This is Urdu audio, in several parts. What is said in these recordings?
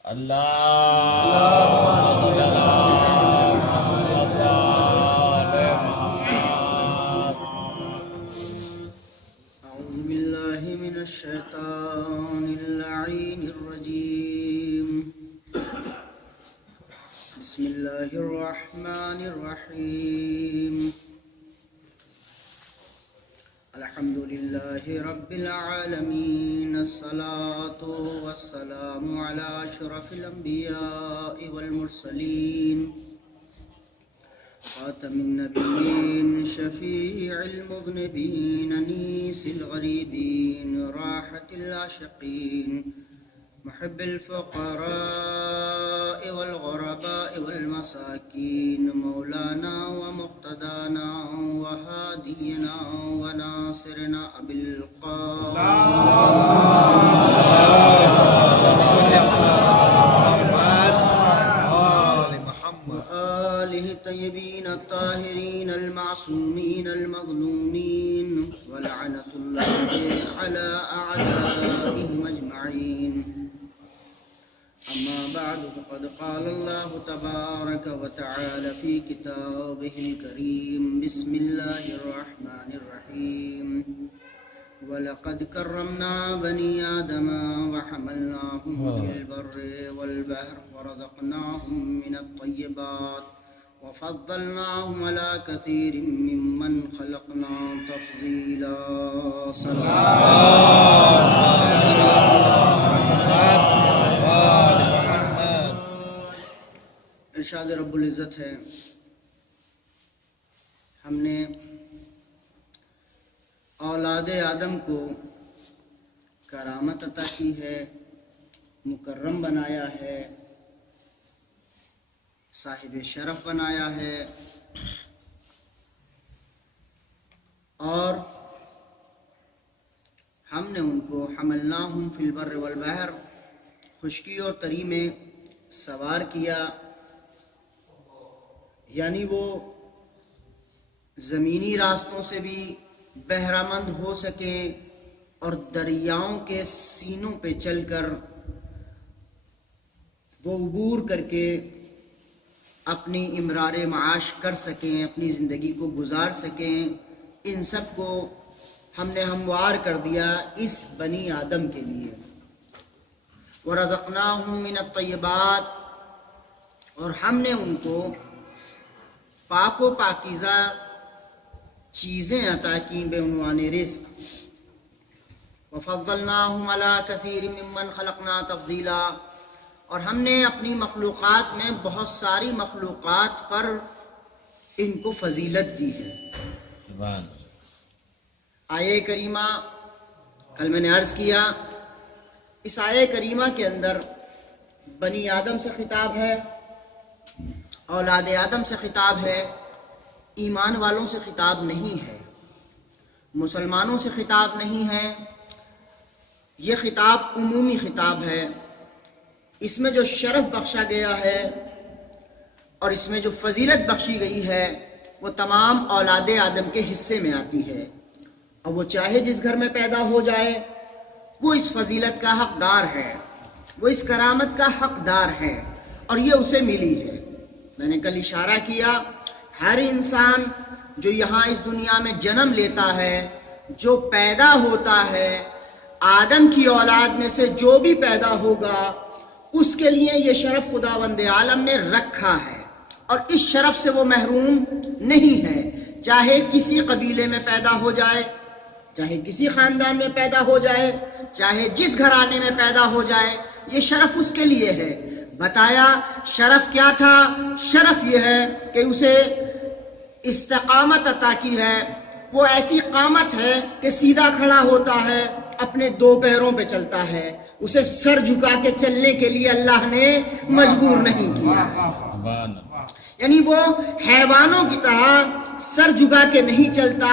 أعوذ بالله من الشيطان اللعين الرجيم. بسم الله الرحمن الرحيم. الحمد لله رب العالمين. الصلاة والسلام على أشرف الأنبياء والمرسلين خاتم النبيين شفيع المذنبين أنيس الغريبين راحة العاشقين محب الفقراء والغرباء والمساكين مولانا ومقتدانا وهادينا وناصرنا أبي وآله الطيبين الطاهرين المعصومين المظلومين ولعنة الله على أعدائهم أجمعين. أما بعد فقد قال الله تبارك وتعالى في كتابه الكريم. بسم الله الرحمن الرحيم. ولقد كرمنا بني آدم وحملناهم في البر والبحر ورزقناهم من الطيبات وفضلناهم على كثير ممن خلقنا تفضيلا. صلى ارشاد رب العزت ہے، ہم نے اولاد آدم کو کرامت عطا کی ہے، مکرم بنایا ہے، صاحب شرف بنایا ہے، اور ہم نے ان کو حملناہم فی البر والبحر خشکی اور تری میں سوار کیا، یعنی وہ زمینی راستوں سے بھی بہرامند ہو سکیں اور دریاؤں کے سینوں پہ چل کر وہ عبور کر کے اپنی امرار معاش کر سکیں، اپنی زندگی کو گزار سکیں. ان سب کو ہم نے ہموار کر دیا اس بنی آدم کے لیے. وَرَزَقْنَاهُم مِّنَ الطَّيِّبَاتِ، اور ہم نے ان کو پاک و پاکیزہ چیزیں عطا کی بعنوان رزق. وَفَضَّلْنَاهُمْ عَلَىٰ كَثِيرٍ مِّمَّنْ خَلَقْنَا تَفْضِيلًا، اور ہم نے اپنی مخلوقات میں بہت ساری مخلوقات پر ان کو فضیلت دی ہے. آیہ کریمہ کل میں نے عرض کیا، اس آیہ کریمہ کے اندر بنی آدم سے خطاب ہے، اولاد آدم سے خطاب ہے، ایمان والوں سے خطاب نہیں ہے، مسلمانوں سے خطاب نہیں ہے. یہ خطاب عمومی خطاب ہے. اس میں جو شرف بخشا گیا ہے اور اس میں جو فضیلت بخشی گئی ہے وہ تمام اولاد آدم کے حصے میں آتی ہے، اور وہ چاہے جس گھر میں پیدا ہو جائے وہ اس فضیلت کا حقدار ہے، وہ اس کرامت کا حقدار ہے، اور یہ اسے ملی ہے. میں نے کل اشارہ کیا، ہر انسان جو یہاں اس دنیا میں جنم لیتا ہے، جو پیدا ہوتا ہے، آدم کی اولاد میں سے جو بھی پیدا ہوگا اس کے لیے یہ شرف خداوند عالم نے رکھا ہے، اور اس شرف سے وہ محروم نہیں ہے. چاہے کسی قبیلے میں پیدا ہو جائے، چاہے کسی خاندان میں پیدا ہو جائے، چاہے جس گھرانے میں پیدا ہو جائے، یہ شرف اس کے لیے ہے. بتایا شرف کیا تھا؟ شرف یہ ہے کہ اسے استقامت عطا کی ہے. وہ ایسی قامت ہے کہ سیدھا کھڑا ہوتا ہے، اپنے دو پیروں پہ چلتا ہے. اسے سر جھکا کے چلنے کے لیے اللہ نے مجبور نہیں کیا. یعنی وہ حیوانوں کی طرح سر جھکا کے نہیں چلتا،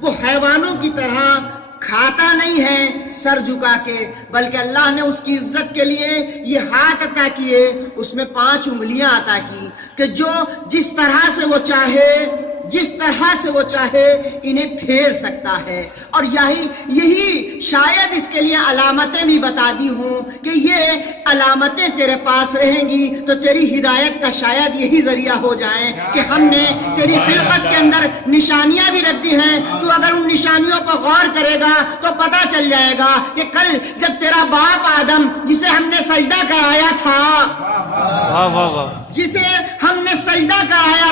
وہ حیوانوں کی طرح کھاتا نہیں ہے سر جھکا کے، بلکہ اللہ نے اس کی عزت کے لیے یہ ہاتھ عطا کیے، اس میں 5 انگلیاں عطا کی کہ جو جس طرح سے وہ چاہے جس طرح سے وہ چاہے انہیں پھیر سکتا ہے. اور یہی شاید اس کے لیے علامتیں بھی بتا دی ہوں کہ یہ علامتیں تیرے پاس رہیں گی تو تیری ہدایت کا شاید یہی ذریعہ ہو جائیں کہ ہم نے تیری خلقت کے اندر نشانیاں بھی رکھ دی ہیں. تو اگر ان نشانیوں پر غور کرے گا تو پتہ چل جائے گا کہ کل جب تیرا باپ آدم جسے ہم نے سجدہ کرایا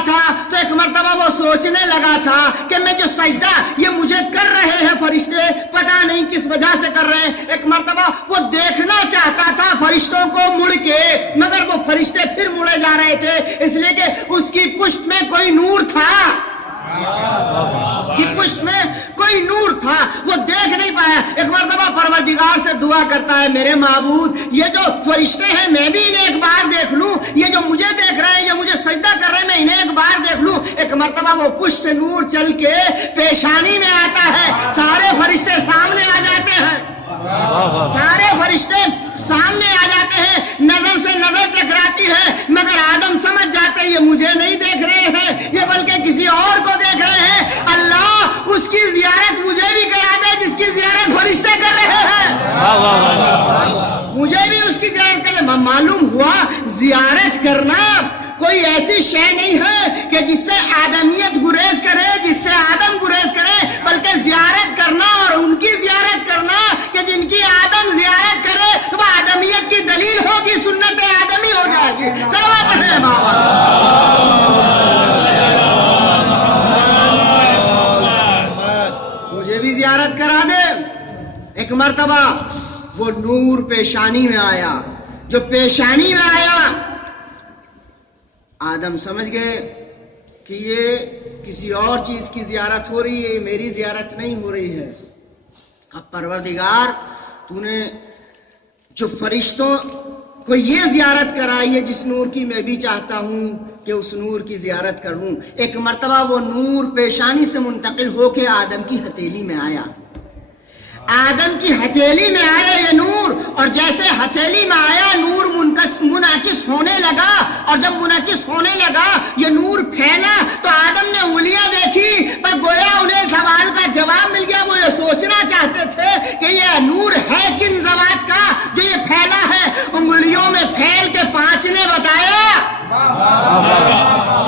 تھا تو ایک مرتبہ وہ سوچنے لگا تھا کہ میں جو سجدہ یہ مجھے کر رہے ہیں فرشتے پتہ نہیں کس وجہ سے کر رہے ہیں. ایک مرتبہ وہ دیکھنا چاہتا تھا فرشتوں کو مڑ کے, مگر وہ فرشتے پھر مڑے جا رہے تھے اس لیے کہ اس کی پشت میں کوئی نور تھا. اس کی پشت میں کوئی نور تھا, وہ دیکھ نہیں پایا. ایک مرتبہ پروردگار سے دعا کرتا ہے, میرے معبود یہ جو فرشتے ہیں میں بھی انہیں ایک بار دیکھ لوں, یہ جو مجھے دیکھ رہے ہیں, یہ مجھے سجدہ کر رہے ہیں, میں انہیں ایک بار دیکھ لوں. ایک مرتبہ وہ پشت سے نور چل کے پیشانی میں آتا ہے, سارے فرشتے سامنے آ جاتے ہیں. سارے فرشتے سامنے آ جاتے ہیں, نظر سے نظر ٹکراتی ہے, مگر آدم سمجھ جاتے ہیں یہ مجھے نہیں دیکھ رہے ہیں, یہ بلکہ کسی اور کو دیکھ رہے ہیں. اللہ اس کی زیارت مجھے بھی کرا دے جس کی زیارت فرشتے کر رہے ہیں. مجھے بھی اس کی زیارت کر دے. معلوم ہوا زیارت کرنا کوئی ایسی شے نہیں ہے کہ جس سے آدمیت گریز کرے, جس سے آدم گریز کرے, بلکہ زیارت کرنا اور ان کی زیارت کرنا کہ جن کی آدم زیارت کرے وہ آدمیت کی دلیل ہوگی, سنت آدمی ہو جائے گی. صلوات پڑھیں بابا. مجھے بھی زیارت کرا دے. ایک مرتبہ وہ نور پیشانی میں آیا. جو پیشانی میں آیا آدم سمجھ گئے کہ یہ کسی اور چیز کی زیارت ہو رہی ہے, میری زیارت نہیں ہو رہی ہے. اب پروردگار تو نے جو فرشتوں کو یہ زیارت کرائی ہے جس نور کی میں بھی چاہتا ہوں کہ اس نور کی زیارت کروں. ایک مرتبہ وہ نور پیشانی سے منتقل ہو کے آدم کی ہتھیلی میں آیا. آدم کی ہتھیلی میں آیا یہ نور, اور جیسے ہتھیلی میں آیا نور منعکس ہونے لگا, اور جب منعکس ہونے لگا یہ نور پھیلا تو آدم نے انگلیاں دیکھی, پر گویا انہیں سوال کا جواب مل گیا. وہ یہ سوچنا چاہتے تھے کہ یہ نور ہے کن ذوات کا جو یہ پھیلا ہے. انگلیوں میں پھیل کے 5 نے بتایا,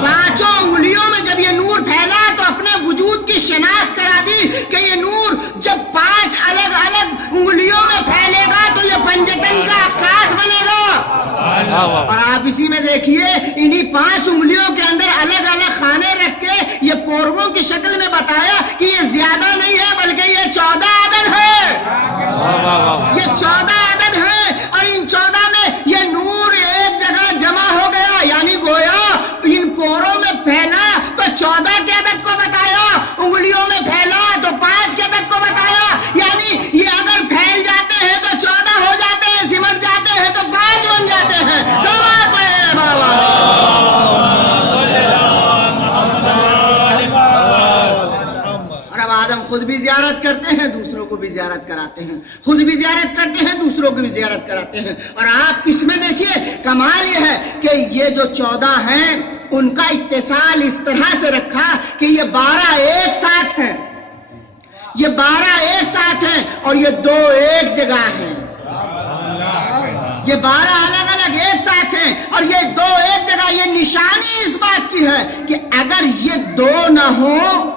5 انگلیوں میں جب یہ نور پھیلا تو اپنے وجود کی شناخت کرا دی کہ یہ نور جب 5 الگ الگ انگلیوں میں پھیلے گا تو یہ پنجتن کا آکاش بنے گا. اور آپ اسی میں دیکھیے انہی 5 انگلیوں کے اندر الگ الگ خانے رکھ کے یہ پورووں کی شکل میں بتایا کہ یہ زیادہ نہیں ہے بلکہ یہ 14 عدد ہے. یہ 14 عدد ہے, اور ان 14 میں یہ نور ایک جگہ جمع ہو گیا. یعنی گویا ان پوروں میں پھیلا تو 14 کے عدد کو بتایا, انگلیوں میں پھیلا تو 5 کے عدد کو بتایا. یعنی یہ اگر پھیل جاتے ہیں تو 14 ہو جاتے ہیں, سمٹ جاتے ہیں تو 5 بن جاتے ہیں. صلوات پڑھیں بابا. اور اب آدم خود بھی زیارت کرتے ہیں, دوسروں کو بھی زیارت کراتے ہیں, خود بھی زیارت کرتے ہیں, دوسروں کو بھی زیارت کراتے ہیں. اور آپ اس میں دیکھیے کمال یہ ہے کہ یہ جو 14 ہیں ان کا اتصال اس طرح سے رکھا کہ یہ 12 ایک ساتھ ہیں, یہ 12 ایک ساتھ ہیں, اور یہ 2 ایک جگہ ہیں. یہ 12 الگ الگ ایک ساتھ ہیں اور یہ 2 ایک جگہ. یہ نشانی اس بات کی ہے کہ اگر یہ 2 نہ ہوں,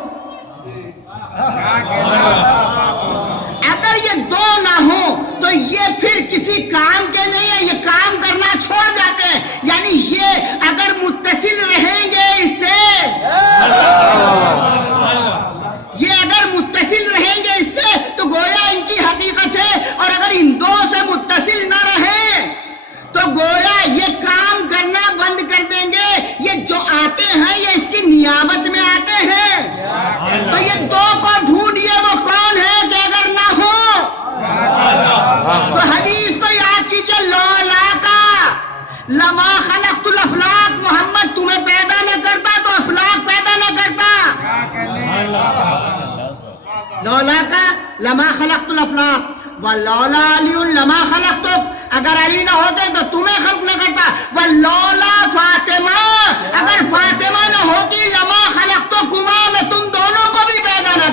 اگر یہ 2 نہ ہوں تو یہ پھر کسی کام کے نہیں ہے, یہ کام کرنا چھوڑ جاتے ہیں. یعنی یہ اگر متصل رہیں گے اس سے, یہ اگر متصل رہیں گے اس سے تو گویا ان کی حقیقت ہے, اور اگر ان 2 سے متصل نہ رہیں تو گویا یہ کام کرنا بند کر دیں گے. یہ جو آتے ہیں یہ اس کی نیابت میں آتے ہیں. تو یہ 2 کو ڈھونڈیے وہ کون ہے کہ اگر نہ ہو تو حدیث کو یاد کیجئے, لولا کا لما خلقت الافلاق, محمد تمہیں پیدا نہ کرتا تو افلاق پیدا نہ کرتا. لولا کا لما خلقت الافلاق ولولا علی لما خلقتک, اگر علی نہ ہوتے تو تمہیں خلق نہ کرتا. ولولا فاطمہ, اگر فاطمہ نہ ہوتی لما خلقتکم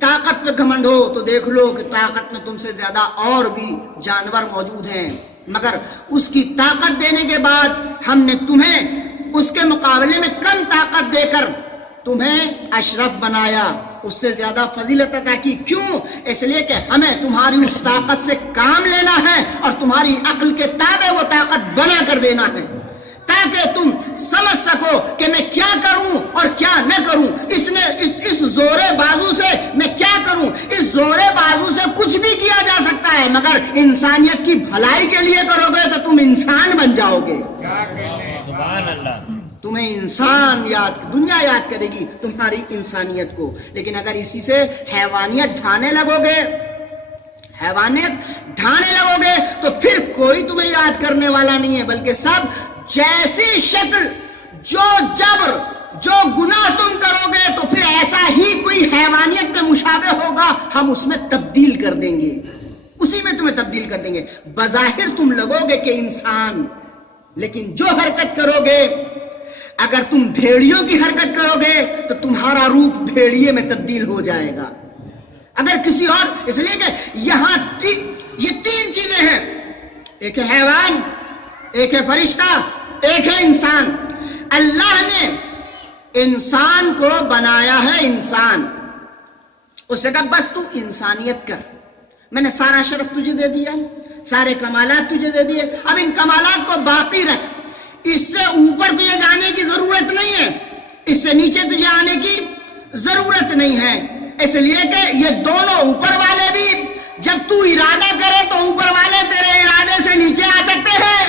طاقت پہ گھمنڈ ہو تو دیکھ لو کہ طاقت میں تم سے زیادہ اور بھی جانور موجود ہیں، مگر اس کی طاقت دینے کے بعد ہم نے تمہیں اس کے مقابلے میں کم طاقت دے کر تمہیں اشرف بنایا، اس سے زیادہ فضیلت عطا کی۔ کیوں؟ اس لیے کہ ہمیں تمہاری اس طاقت سے کام لینا ہے اور تمہاری عقل کے تابع وہ طاقت بنا کر دینا ہے، تاکہ تم سمجھ سکو کہ میں کیا کروں اور کیا نہ کروں۔ اس زور بازو سے میں کیا کروں؟ اس زور بازو سے کچھ بھی کیا جا سکتا ہے، مگر انسانیت کی بھلائی کے لیے کرو گے تو تم انسان بن جاؤ گے۔ سبحان اللہ۔ تمہیں انسان دنیا یاد کرے گی تمہاری انسانیت کو، لیکن اگر اسی سے حیوانیت ڈھانے لگو گے تو پھر کوئی تمہیں یاد کرنے والا نہیں ہے، بلکہ سب جیسی شکل، جو جبر، جو گناہ تم کرو گے تو پھر ایسا ہی کوئی حیوانیت میں مشابہ ہوگا، ہم اس میں تبدیل کر دیں گے، اسی میں تمہیں تبدیل کر دیں گے۔ بظاہر تم لگو گے کہ انسان، لیکن جو حرکت کرو گے، اگر تم بھیڑیوں کی حرکت کرو گے تو تمہارا روپ بھیڑیے میں تبدیل ہو جائے گا۔ اگر کسی اور، اس لیے کہ یہاں یہ تین چیزیں ہیں، ایک ہے حیوان، ایک ہے فرشتہ، ایک ہے انسان۔ اللہ نے انسان کو بنایا ہے، انسان، اس سے کہا بس تو انسانیت کر، میں نے سارا شرف تجھے دے دیا، سارے کمالات تجھے دے دیے، اب ان کمالات کو باقی رکھ، اس سے اوپر تجھے جانے کی ضرورت نہیں ہے، اس سے نیچے تجھے آنے کی ضرورت نہیں ہے، اس لیے کہ یہ دونوں اوپر والے بھی جب تو ارادہ کرے تو اوپر والے تیرے ارادے سے نیچے آ سکتے ہیں،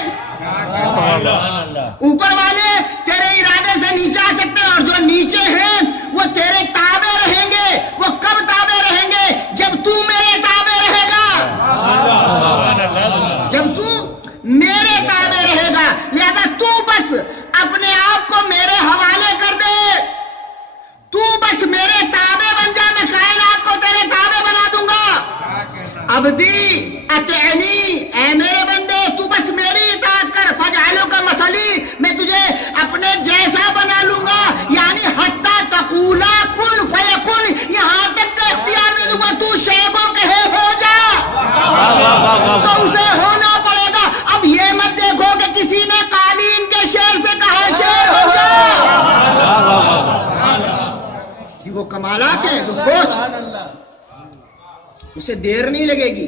اوپر والے تیرے ارادے سے نیچے آ سکتے ہیں، اور جو نیچے ہیں وہ تیرے تابع رہیں گے۔ وہ کب تابع رہیں گے؟ جب تو میرے تابع رہے گا، جب تو میرے تابع رہے گا۔ لہذا تو بس اپنے آپ کو میرے حوالے کر دے، تو بس میرے تابع بن جا، میں کائنات کو تیرے تابع بنا دوں گا۔ عبدی اطعنی، اے میرے بندے تو بس میری اطاعت کر، فجعلک مثلی، میں تجھے اپنے جیسا بنا لوں گا، یعنی حتی تقولا کن فیکن، یہاں تک کا اختیار دے دوں گا، تو شے کو کہے ہو جا تو اسے ہونا پڑے گا۔ اب یہ مت دیکھو کہ کسی نے قالین کے شیر سے کہا شیر ہو جا، وہ کمالات ہیں، وہ پہنچ، اسے دیر نہیں لگے گی،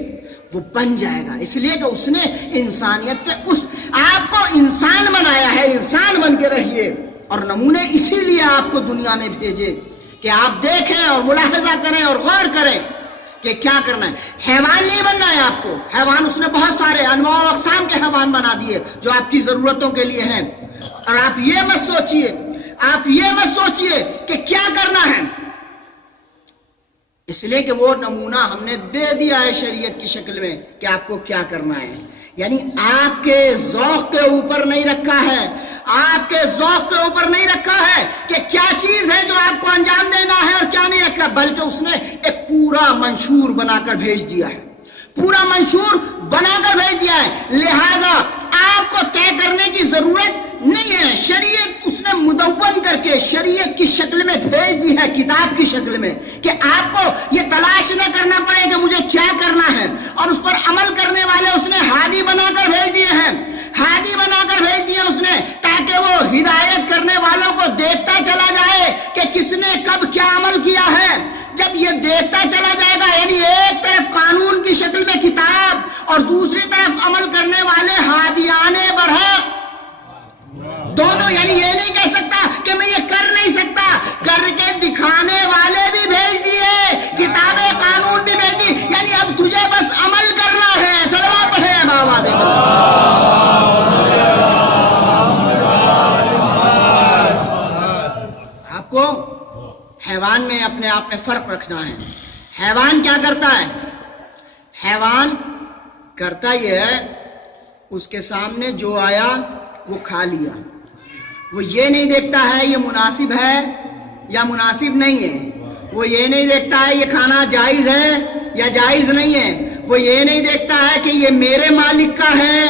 وہ بن جائے گا، اس لیے کہ اس نے انسانیت پہ آپ کو انسان بنایا ہے، انسان بن کے رہیے، اور نمونے اسی لیے آپ کو دنیا میں بھیجے کہ آپ دیکھیں اور ملاحظہ کریں اور غور کریں کہ کیا کرنا ہے۔ حیوان نہیں بننا ہے آپ کو، حیوان اس نے بہت سارے انواع و اقسام کے حیوان بنا دیے جو آپ کی ضرورتوں کے لیے ہیں، اور آپ یہ مت سوچئے کہ کیا کرنا ہے، اس لیے کہ وہ نمونہ ہم نے دے دیا ہے شریعت کی شکل میں کہ آپ کو کیا کرنا ہے، یعنی آپ کے ذوق کے اوپر نہیں رکھا ہے، آپ کے ذوق کے اوپر نہیں رکھا ہے کہ کیا چیز ہے جو آپ کو انجام دینا ہے اور کیا نہیں رکھا، بلکہ اس نے ایک پورا منشور بنا کر بھیج دیا ہے، پورا منشور بنا کر بھیج دیا ہے۔ لہذا آپ کو طے کرنے کی ضرورت نہیں ہے، شریعت اس نے مدون کر کے شریعت کی شکل میں بھیج دی ہے، کتاب کی شکل میں، کہ آپ کو یہ تلاش نہ کرنا پڑے کہ مجھے کیا کرنا ہے، اور اس پر عمل کرنے والے اس نے ہادی بنا کر بھیج دیے ہیں، ہادی بنا کر بھیج دیے اس نے، تاکہ وہ ہدایت کرنے والوں کو دیکھتا چلا جائے کہ کس نے کب کیا عمل کیا ہے۔ جب یہ دیکھتا چلا جائے گا، یعنی ایک طرف قانون کی شکل میں کتاب اور دوسری طرف عمل کرنے والے ہادیان برحق، دونوں، یعنی یہ نہیں کہہ سکتا کہ میں یہ کر نہیں سکتا، کر کے دکھانے والے بھی بھیج دیے، کتابیں قانون بھی بھیج دی، یعنی اب تجھے بس عمل کرنا ہے۔ صلوات پڑھے بابا دے آپ کو حیوان میں اپنے آپ میں فرق رکھنا ہے۔ حیوان کیا کرتا ہے؟ حیوان کرتا یہ ہے، اس کے سامنے جو آیا وہ کھا لیا، وہ یہ نہیں دیکھتا ہے یہ مناسب ہے یا مناسب نہیں ہے، وہ یہ نہیں دیکھتا ہے یہ کھانا جائز ہے یا جائز نہیں ہے، وہ یہ نہیں دیکھتا ہے کہ یہ میرے مالک کا ہے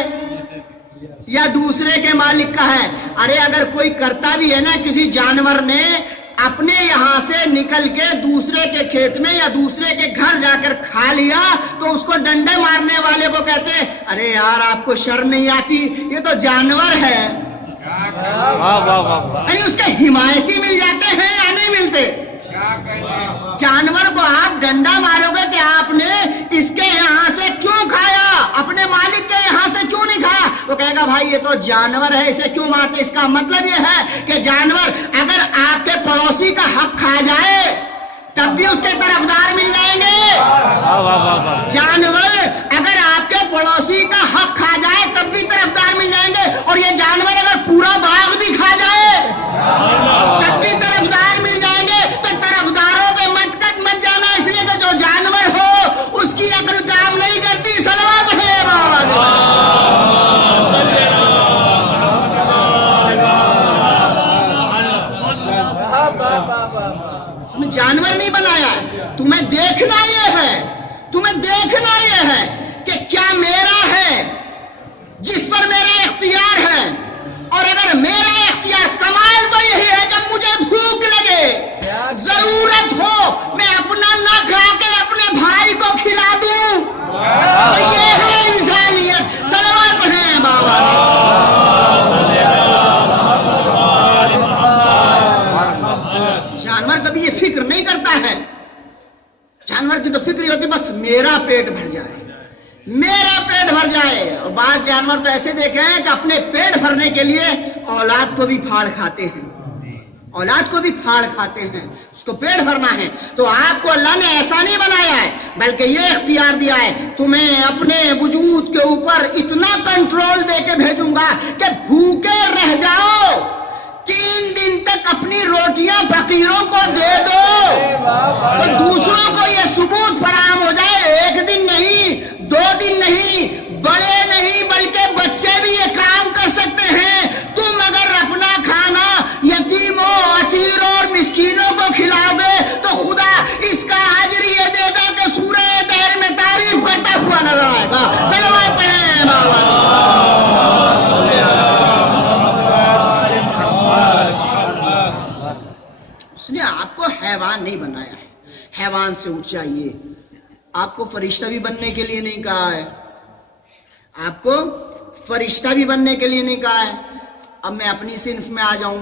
یا دوسرے کے مالک کا ہے۔ ارے اگر کوئی کرتا بھی ہے نا، کسی جانور نے اپنے یہاں سے نکل کے دوسرے کے کھیت میں یا دوسرے کے گھر جا کر کھا لیا تو اس کو ڈنڈے مارنے والے کو کہتے ہیں ارے یار آپ کو شرم نہیں آتی، یہ تو جانور ہے۔ یعنی اس کے حمایتی مل جاتے ہیں یا نہیں ملتے؟ جانور کو آپ ڈنڈا مارو گے کہ آپ نے اس کے یہاں سے کیوں کھایا، اپنے مالک کے یہاں سے کیوں نہیں کھایا؟ وہ کہے گا بھائی یہ تو جانور ہے، اسے کیوں مارتے؟ اس کا مطلب یہ ہے کہ جانور اگر آپ کے پڑوسی کا حق کھا جائے تب بھی اس کے طرفدار مل جائیں گے۔ جانور اگر آپ کے پڑوسی کا حق کھا جائے تب بھی طرفدار مل جائیں گے، اور یہ جانور اگر پورا باغ بھی کھا جائے تب بھی طرفدار مل جائیں گے۔ تو طرفداروں پہ مت جانا، اس لیے کہ جو جانور ہو اس کی عقل کام نہیں کرتی۔ صلوات ہے تمہیں جانور نہیں بنایا ہے، تمہیں دیکھنا یہ ہے کہ کیا میرا ہے جس پر میرا اختیار ہے، اور اگر میرا اختیار کمال تو یہی ہے جب مجھے بھوک لگے، ضرورت ہو، میں اپنا نہ کھا کے اپنے بھائی کو کھلا دوں، تو یہ ہے انسانیت۔ صلوات پڑھیں بابا۔ جانور کبھی یہ فکر نہیں کرتا ہے، جانور کی تو فکر ہی ہوتی بس میرا پیٹ بھر جائے۔ اور بعض جانور تو ایسے دیکھے ہیں کہ اپنے پیٹ بھرنے کے لیے اولاد کو بھی پھاڑ کھاتے ہیں، اس کو پیٹ بھرنا ہے۔ تو آپ کو اللہ نے ایسا نہیں بنایا ہے، بلکہ یہ اختیار دیا ہے تمہیں اپنے وجود کے اوپر اتنا کنٹرول دے کے بھیجوں گا کہ بھوکے رہ جاؤ، 3 دن تک اپنی روٹیاں فقیروں کو دے دو، تو دوسروں کو یہ ثبوت فراہم ہو جائے 1 دن نہیں، 2 دن نہیں، بڑے نہیں بلکہ بچے بھی یہ کام کر سکتے ہیں۔ تم اگر اپنا کھانا یتیموں، اسیروں اور مسکینوں کو کھلاؤ گے تو خدا اس کا اجر یہ دے گا کہ سورہ دہر میں تعریف کرتا ہوا نظر آئے گا۔ صلوات پڑھیں بابا۔ اس نے آپ کو حیوان نہیں بنایا ہے، حیوان سے اٹھ جائیے۔ آپ کو فرشتہ بھی بننے کے لیے نہیں کہا ہے، آپ کو فرشتہ بھی بننے کے لیے نہیں کہا ہے۔ اب میں اپنی صنف میں آ جاؤں،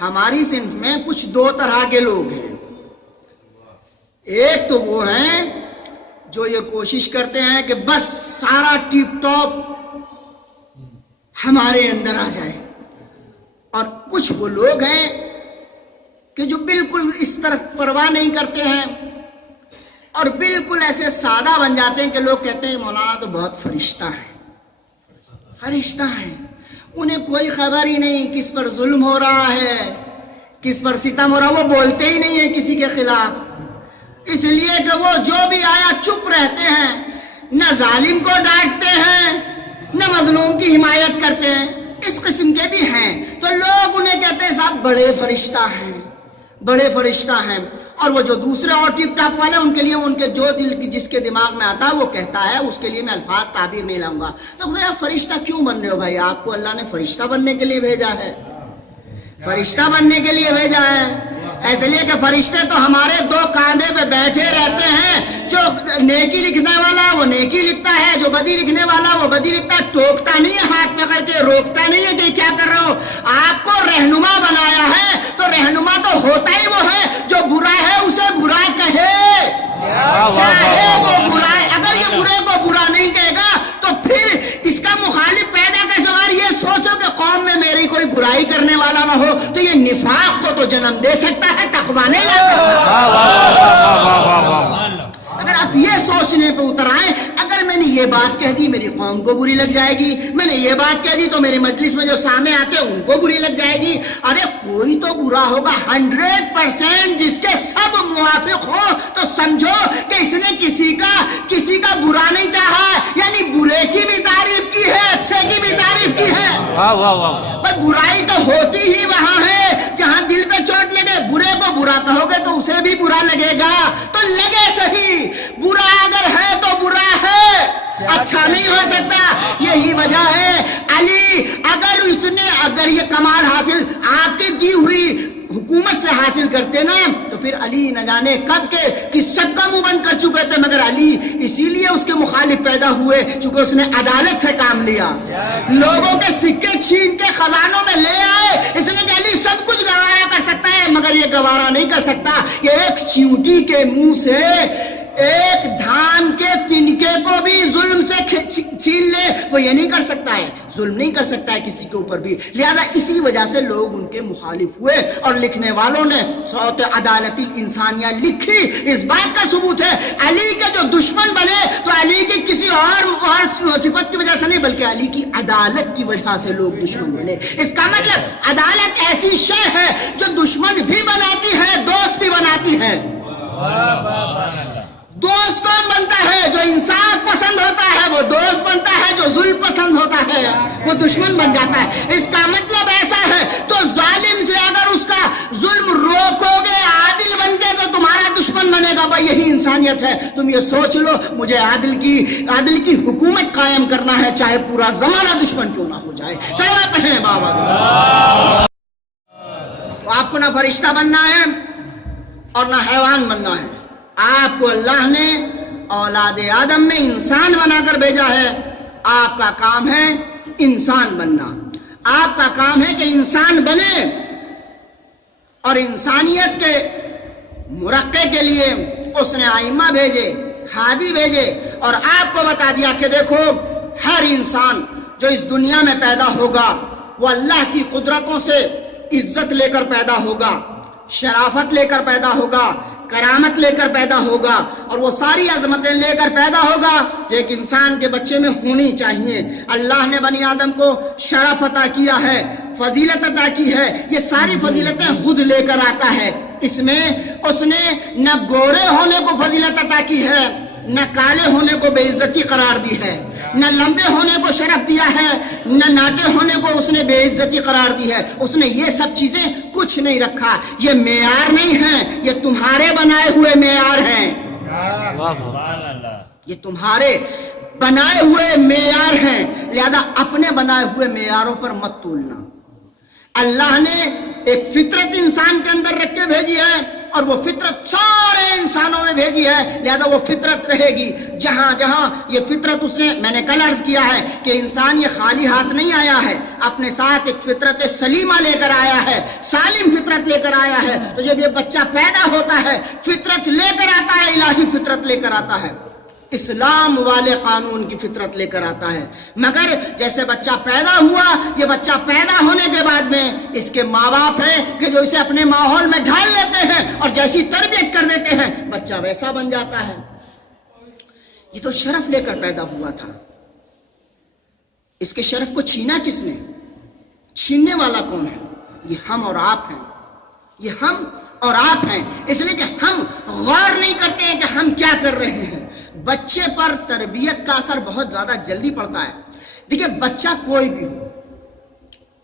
ہماری صنف میں کچھ 2 طرح کے لوگ ہیں۔ ایک تو وہ ہیں جو یہ کوشش کرتے ہیں کہ بس سارا ٹیپ ٹاپ ہمارے اندر آ جائے، اور کچھ وہ لوگ ہیں کہ جو بالکل اس طرف پرواہ نہیں کرتے ہیں اور بالکل ایسے سادہ بن جاتے ہیں کہ لوگ کہتے ہیں مولانا تو بہت فرشتہ ہے، انہیں کوئی خبر ہی نہیں کس پر ظلم ہو رہا ہے، کس پر ستم ہو رہا، وہ بولتے ہی نہیں ہیں کسی کے خلاف، اس لیے کہ وہ جو بھی آیا چپ رہتے ہیں، نہ ظالم کو ڈانٹتے ہیں نہ مظلوم کی حمایت کرتے ہیں۔ اس قسم کے بھی ہیں، تو لوگ انہیں کہتے ہیں صاحب بڑے فرشتہ ہیں، اور وہ جو دوسرے اور ٹپ ٹاپ والے ان کے لیے ان کے جو دل کی جس کے دماغ میں آتا ہے وہ کہتا ہے، اس کے لیے میں الفاظ تعبیر نہیں لاؤں گا۔ تو بھئی آپ فرشتہ کیوں بن رہے ہو؟ بھائی آپ کو اللہ نے فرشتہ بننے کے لیے بھیجا ہے، فرشتہ بننے کے لیے بھیجا ہے، ایسے لیے کہ فرشتے تو ہمارے 2 کاندھے پہ بیٹھے رہتے ہیں، جو نیکی لکھنے والا وہ نیکی لکھتا ہے، جو بدی لکھنے والا وہ بدی لکھتا ہے، ٹوکتا نہیں ہے ہاتھ میں کر کے، روکتا نہیں ہے کہ کیا کر رہے ہو۔ آپ کو رہنما بنایا ہے تو رہنما تو ہوتا ہی وہ ہے جو برا ہے اسے برا کہے، چاہے وہ برا ہے، اگر یہ برے کو برا نہیں کہے گا تو پھر اس کا مخالف پیدا کیسے ہوگا؟ یہ سوچو کہ قوم میں میری کوئی برائی کرنے والا نہ ہو، تو یہ نفاق کو تو جنم دے سکتا ہے، تقویٰ نہیں لا سکتا۔ اگر آپ یہ سوچنے پہ اتر آئیں، اگر میں نے یہ بات کہہ دی میری قوم کو بری لگ جائے گی، میں نے یہ بات کہہ دی تو میرے مجلس میں جو سامنے آتے ہیں ان کو بری لگ جائے گی، ارے کوئی تو برا ہوگا 100% جس کے سب موافق ہو، تو سمجھو کہ اس نے کسی کا برا نہیں چاہا، یعنی برے کی بھی تعریف کی ہے، اچھے کی بھی تعریف کی ہے۔ پر برائی تو ہوتی ہی وہاں ہے جہاں دل پہ چوٹ لگے، برے کو برا کہو گے تو اسے بھی برا لگے گا، تو لگے صحیح، برا اگر ہے تو برا ہے، اچھا نہیں ہو سکتا۔ یہی وجہ ہے علی اگر یہ کمال حاصل آپ کی دی ہوئی حکومت سے حاصل کرتے نا تو پھر علی نہ جانے کب کے کہ سب کا منہ بند کر چکے تھے، مگر علی اسی لیے اس کے مخالف پیدا ہوئے چونکہ اس نے عدالت سے کام لیا، لوگوں کے سکے چھین کے خزانوں میں لے آئے، اس لیے کہ علی سب کچھ گوارا کر سکتا ہے مگر یہ گوارا نہیں کر سکتا کہ ایک چیونٹی کے منہ سے ایک دھان کے تنکے کو بھی ظلم سے چھین لے، وہ یہ نہیں کر سکتا ہے، ظلم نہیں کر سکتا ہے کسی کے اوپر بھی، لہذا اسی وجہ سے لوگ ان کے مخالف ہوئے، اور لکھنے والوں نے صوت عدالت الانسانیہ لکھی، اس بات کا ثبوت ہے علی کے جو دشمن بنے تو علی کی کسی اور صفت کی وجہ سے نہیں بلکہ علی کی عدالت کی وجہ سے لوگ دشمن بنے۔ اس کا مطلب عدالت ایسی شے ہے جو دشمن بھی بناتی ہے، دوست بھی بناتی ہے۔ دوست کون بنتا ہے؟ جو انصاف پسند ہوتا ہے وہ دوست بنتا ہے، جو ظلم پسند ہوتا ہے وہ دشمن بن جاتا ہے۔ اس کا مطلب ایسا ہے تو ظالم سے اگر اس کا ظلم روکو گے، عادل بن کے تو تمہارا دشمن بنے گا، بھائی یہی انسانیت ہے۔ تم یہ سوچ لو مجھے عادل کی حکومت قائم کرنا ہے چاہے پورا زمانہ دشمن کیوں نہ ہو جائے۔ چلو پڑھیں بابا، آپ کو نہ فرشتہ بننا ہے اور نہ حیوان بننا ہے، آپ کو اللہ نے اولاد آدم میں انسان بنا کر بھیجا ہے، آپ کا کام ہے انسان بننا، آپ کا کام ہے کہ انسان بنے، اور انسانیت کے مرقع کے لیے اس نے ائمہ بھیجے، ہادی بھیجے، اور آپ کو بتا دیا کہ دیکھو ہر انسان جو اس دنیا میں پیدا ہوگا وہ اللہ کی قدرتوں سے عزت لے کر پیدا ہوگا، شرافت لے کر پیدا ہوگا، کرامت لے کر پیدا ہوگا، اور وہ ساری عظمتیں لے کر پیدا ہوگا جو ایک انسان کے بچے میں ہونی چاہیے۔ اللہ نے بنی آدم کو شرف عطا کیا ہے، فضیلت عطا کی ہے، یہ ساری فضیلتیں خود لے کر آتا ہے۔ اس میں اس نے نہ گورے ہونے کو فضیلت عطا کی ہے، نہ کالے ہونے کو بے عزتی قرار دی ہے، نہ لمبے ہونے کو شرف دیا ہے، نہ ناٹے ہونے کو اس نے بے عزتی قرار دی ہے۔ اس نے یہ سب چیزیں کچھ نہیں رکھا، یہ معیار نہیں ہیں، یہ تمہارے بنائے ہوئے معیار ہیں، یہ تمہارے بنائے ہوئے معیار ہیں، لہذا اپنے بنائے ہوئے معیاروں پر مت تولنا۔ اللہ نے ایک فطرت انسان کے اندر رکھ کے بھیجی ہے، اور وہ فطرت سارے انسانوں میں بھیجی ہے، لہذا وہ فطرت رہے گی۔ جہاں جہاں یہ فطرت اس نے، میں نے کل عرض کیا ہے کہ انسان یہ خالی ہاتھ نہیں آیا ہے، اپنے ساتھ ایک فطرت سلیمہ لے کر آیا ہے، سالم فطرت لے کر آیا ہے۔ تو جب یہ بچہ پیدا ہوتا ہے فطرت لے کر آتا ہے، الہی فطرت لے کر آتا ہے، اسلام والے قانون کی فطرت لے کر آتا ہے۔ مگر جیسے بچہ پیدا ہوا، یہ بچہ پیدا ہونے کے بعد میں اس کے ماں باپ ہیں کہ جو اسے اپنے ماحول میں ڈھال لیتے ہیں اور جیسی تربیت کر دیتے ہیں بچہ ویسا بن جاتا ہے۔ یہ تو شرف لے کر پیدا ہوا تھا، اس کے شرف کو چھینا کس نے؟ چھیننے والا کون ہے؟ یہ ہم اور آپ ہیں، یہ ہم اور آپ ہیں، اس لیے کہ ہم غور نہیں کرتے ہیں کہ ہم کیا کر رہے ہیں۔ بچے پر تربیت کا اثر بہت زیادہ جلدی پڑتا ہے۔ دیکھیں بچہ کوئی بھی ہو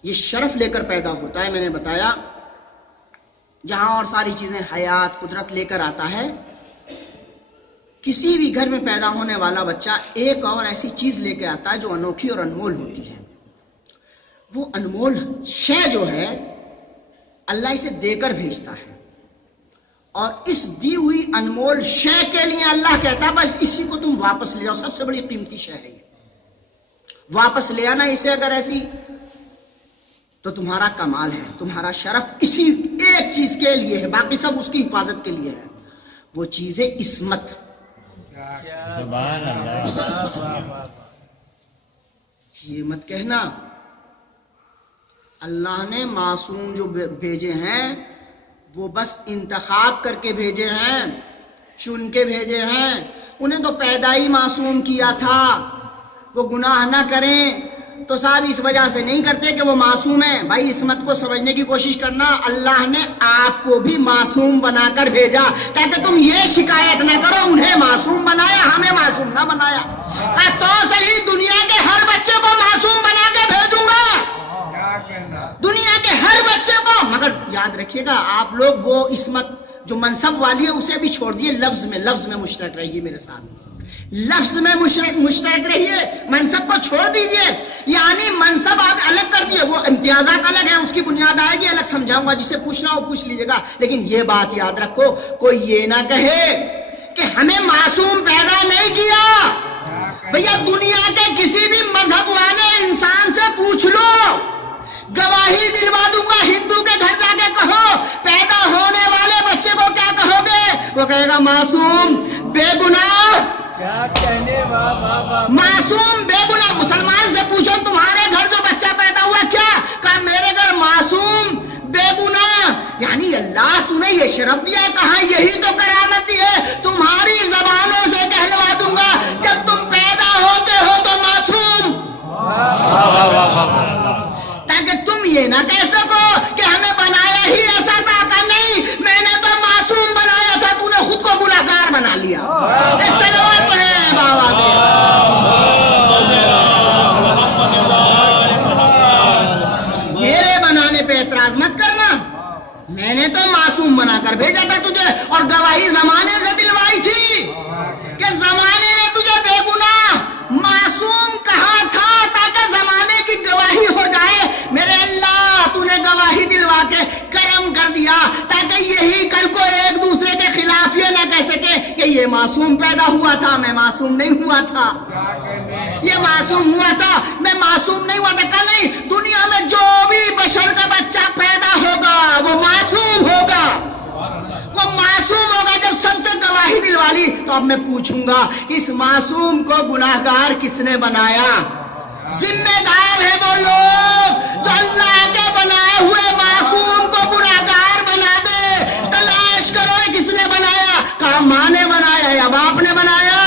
یہ شرف لے کر پیدا ہوتا ہے، میں نے بتایا جہاں اور ساری چیزیں حیات قدرت لے کر آتا ہے، کسی بھی گھر میں پیدا ہونے والا بچہ ایک اور ایسی چیز لے کے آتا ہے جو انوکھی اور انمول ہوتی ہے۔ وہ انمول شے جو ہے اللہ اسے دے کر بھیجتا ہے، اور اس دی ہوئی انمول شے کے لیے اللہ کہتا ہے بس اسی کو تم واپس لے جاؤ، سب سے بڑی قیمتی شے ہے یہ، واپس لے آنا اسے اگر ایسی تو تمہارا کمال ہے، تمہارا شرف اسی ایک چیز کے لیے ہے، باقی سب اس کی حفاظت کے لیے ہے، وہ چیز ہے عصمت۔ سبحان اللہ۔ یہ مت کہنا اللہ نے معصوم جو بھیجے ہیں وہ بس انتخاب کر کے بھیجے ہیں، چن کے بھیجے ہیں، انہیں تو پیدا ہی معصوم کیا تھا، وہ گناہ نہ کریں تو صاحب اس وجہ سے نہیں کرتے کہ وہ معصوم ہیں۔ بھائی عصمت کو سمجھنے کی کوشش کرنا، اللہ نے آپ کو بھی معصوم بنا کر بھیجا تاکہ تم یہ شکایت نہ کرو انہیں معصوم بنایا ہمیں معصوم نہ بنایا۔ تو صحیح دنیا کے ہر بچے کو معصوم بنا کے بھیجوں گا، دنیا کے ہر بچے کو، مگر یاد رکھیے گا آپ لوگ وہ عصمت جو منصب والی ہے اسے بھی چھوڑ دیے، لفظ میں مشترک رہیے میرے ساتھ۔ لفظ میں مشترک رہیے، منصب کو چھوڑ دیجئے. یعنی منصب آپ الگ کر دیے، وہ امتیازات الگ ہیں، اس کی بنیاد آئے گی، الگ سمجھاؤں گا، جسے پوچھنا ہو پوچھ لیجیے گا. لیکن یہ بات یاد رکھو، کوئی یہ نہ کہے کہ ہمیں معصوم پیدا نہیں کیا. بھیا دنیا کے کسی بھی مذہب والے انسان سے پوچھ لو، گواہی دلوا دوں گا. ہندو کے گھر جا کے کہو پیدا ہونے والے بچے کو کیا کہو گے؟ وہ کہے گا معصوم، بے گناہ. کیا کہنے، واہ واہ واہ. معصوم بے گناہ. مسلمان سے پوچھو تمہارے گھر جو بچہ پیدا ہوا کیا؟ کہا میرے گھر معصوم بے گناہ. یعنی اللہ تو نے یہ شرف دیا، کہا یہی تو کرامت دی ہے. تمہاری زبانوں سے کہلوا دوں گا جب تم پیدا ہوتے ہو تو معصوم، تاکہ تم یہ نہ کہہ سکو کہ ہمیں بنایا ہی ایسا تھا. کہ نہیں، میں نے تو معصوم بنایا تھا، تو نے خود کو گناہگار بنا لیا. ایک صلوات پڑھیں بابا کے. میرے بنانے پہ اعتراض مت کرنا، میں نے تو معصوم بنا کر بھیجا تھا تجھے، اور گواہی زمانے سے دلوائی تھی کہ زمانے نے تجھے بے گناہ معصوم کہا تھا تاکہ زمانے کی گواہی ہو جائے. میرے اللہ تو نے گواہی دلوا کے کرم کر دیا تاکہ یہی کل کو ایک دوسرے کے خلاف یہ نہ کہہ سکے کہ یہ معصوم پیدا ہوا تھا، میں معصوم نہیں ہوا تھا. یہ معصوم ہوا تھا، میں معصوم نہیں ہوا تھا. کہ نہیں، دنیا میں جو بھی بشر کا بچہ پیدا ہوگا وہ معصوم ہوگا، وہ معصوم ہوگا. جب سب سے گواہی دلوا لی تو اب میں پوچھوں گا اس معصوم کو گناہگار کس نے بنایا؟ ذمہ دار ہے وہ لوگ جو اللہ کے بنائے ہوئے معصوم کو گناہگار بنا دے. تلاش کرو کس نے بنایا. کہا ماں نے بنایا یا باپ نے بنایا؟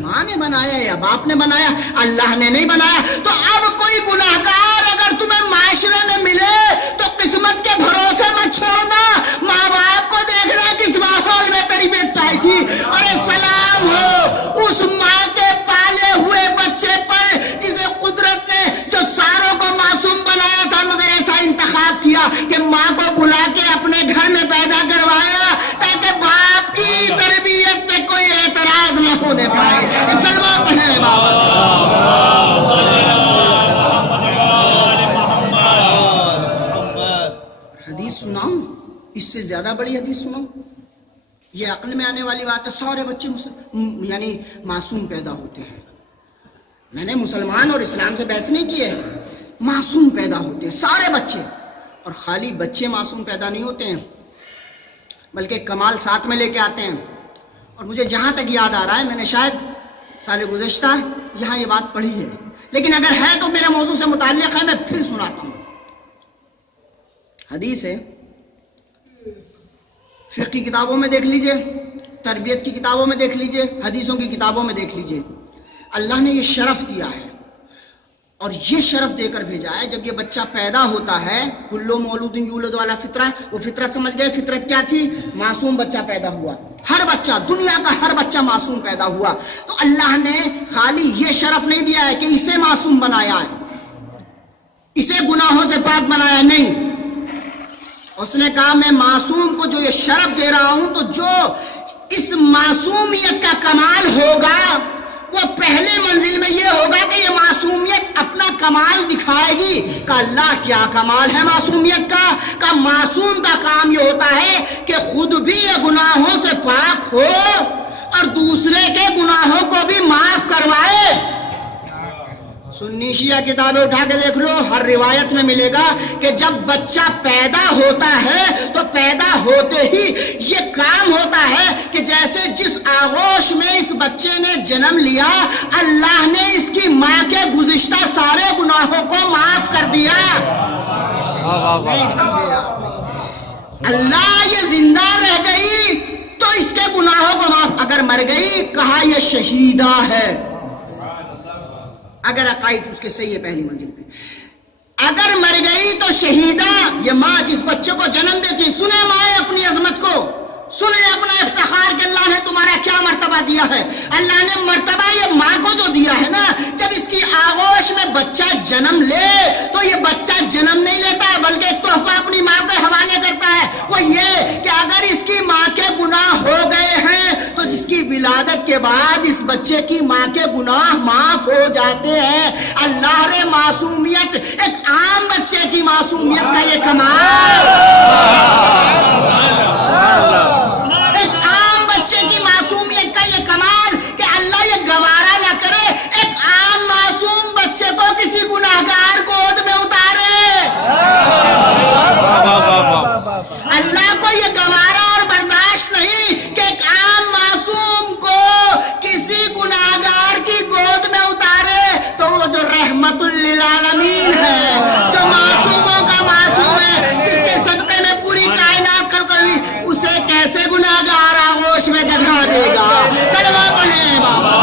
ماں نے بنایا یا باپ نے بنایا؟ اللہ نے نہیں بنایا. تو اب کوئی گناہگار اگر تمہیں معاشرے میں ملے تو قسمت کے بھروسے مت چھوڑنا. ماں باپ کو دیکھنا کس ماحول میں تربیت پائی تھی. ارے سلام ہو اس ماں کے پالے ہوئے بچے پر جسے قدرت نے جو ساروں کو معصوم بنایا تھا، مگر ایسا انتخاب کیا کہ ماں کو بلا کے اپنے گھر میں پیدا کروایا تاکہ باپ کی تربیت پہ کوئی اعتراض نہ ہونے پائے. سلام پڑھیں حدیث سناؤں، اس سے زیادہ بڑی حدیث سناؤں. یہ عقل میں آنے والی بات ہے. سارے بچے یعنی معصوم پیدا ہوتے ہیں. میں نے مسلمان اور اسلام سے بحث نہیں کی ہے. معصوم پیدا ہوتے ہیں سارے بچے. اور خالی بچے معصوم پیدا نہیں ہوتے ہیں بلکہ کمال ساتھ میں لے کے آتے ہیں. اور مجھے جہاں تک یاد آ رہا ہے، میں نے شاید سال گزشتہ یہاں یہ بات پڑھی ہے، لیکن اگر ہے تو میرے موضوع سے متعلق ہے، میں پھر سناتا ہوں. حدیث ہے، فقہ کی کتابوں میں دیکھ لیجئے، تربیت کی کتابوں میں دیکھ لیجئے، حدیثوں کی کتابوں میں دیکھ لیجئے. اللہ نے یہ شرف دیا ہے اور یہ شرف دے کر بھیجا ہے. جب یہ بچہ پیدا ہوتا ہے، کلو مولود یولد والا فطرہ، وہ فطرت سمجھ گئے. فطرت کیا تھی؟ معصوم بچہ پیدا ہوا. ہر بچہ، دنیا کا ہر بچہ معصوم پیدا ہوا. تو اللہ نے خالی یہ شرف نہیں دیا ہے کہ اسے معصوم بنایا ہے، اسے گناہوں سے پاک بنایا نہیں. اس نے کہا میں معصوم کو جو یہ شرف دے رہا ہوں، تو جو اس معصومیت کا کمال ہوگا وہ پہلے منزل میں یہ ہوگا کہ یہ معصومیت اپنا کمال دکھائے گی. کہ اللہ کیا کمال ہے معصومیت کا. کہ معصوم کا کام یہ ہوتا ہے کہ خود بھی یہ گناہوں سے پاک ہو اور دوسرے کے گناہوں کو بھی معاف کروائے. سنی شیعہ کتابیں اٹھا کے دیکھ لو، ہر روایت میں ملے گا کہ جب بچہ پیدا ہوتا ہے تو پیدا ہوتے ہی یہ کام ہوتا ہے کہ جیسے جس آغوش میں اس بچے نے جنم لیا، اللہ نے اس کی ماں کے گزشتہ سارے گناہوں کو معاف کر دیا. نہیں سمجھے آپ؟ اللہ یہ زندہ رہ گئی تو اس کے گناہوں کو معاف. اگر مر گئی، کہا یہ شہیدہ ہے. اگر عقائد اس کے صحیح ہے پہلی منزل پہ. اگر مر گئی تو شہیدہ. یہ ماں جس بچے کو جنم دیتی، سنے ماں اپنی عظمت کو، سنے اپنا افتخار کہ اللہ نے تمہارا کیا مرتبہ دیا ہے. اللہ نے مرتبہ یہ ماں کو جو دیا ہے نا، جب اس کی آغوش میں بچہ جنم لے تو یہ بچہ جنم نہیں لیتا بلکہ ایک تحفہ اپنی ماں کے حوالے کرتا ہے. وہ یہ کہ اگر اس کی ماں کے گناہ ہو گئے ہیں تو جس کی کے بعد اس بچے کی ماں کے گناہ معاف ہو جاتے ہیں. اللہ نے معصومیت، ایک عام بچے کی معصومیت کا یہ کمال، ایک عام بچے کی معصومیت کا یہ کمال کہ اللہ یہ گوارا نہ کرے ایک عام معصوم بچے کو کسی گناہگار گود میں اتارے. اللہ کو یہ گوارا اور برداشت نہیں کہ ایک عام معصوم کو کسی گناہگار کی گود میں اتارے. تو وہ جو رحمت للعالمین ہے، جو معصوموں کا معصوم ہے، جس کے صدقے میں پوری کائنات خلق ہوئی، اسے کیسے گناہگار آغوش میں جگہ دے گا؟ صلوات پڑھیں بابا.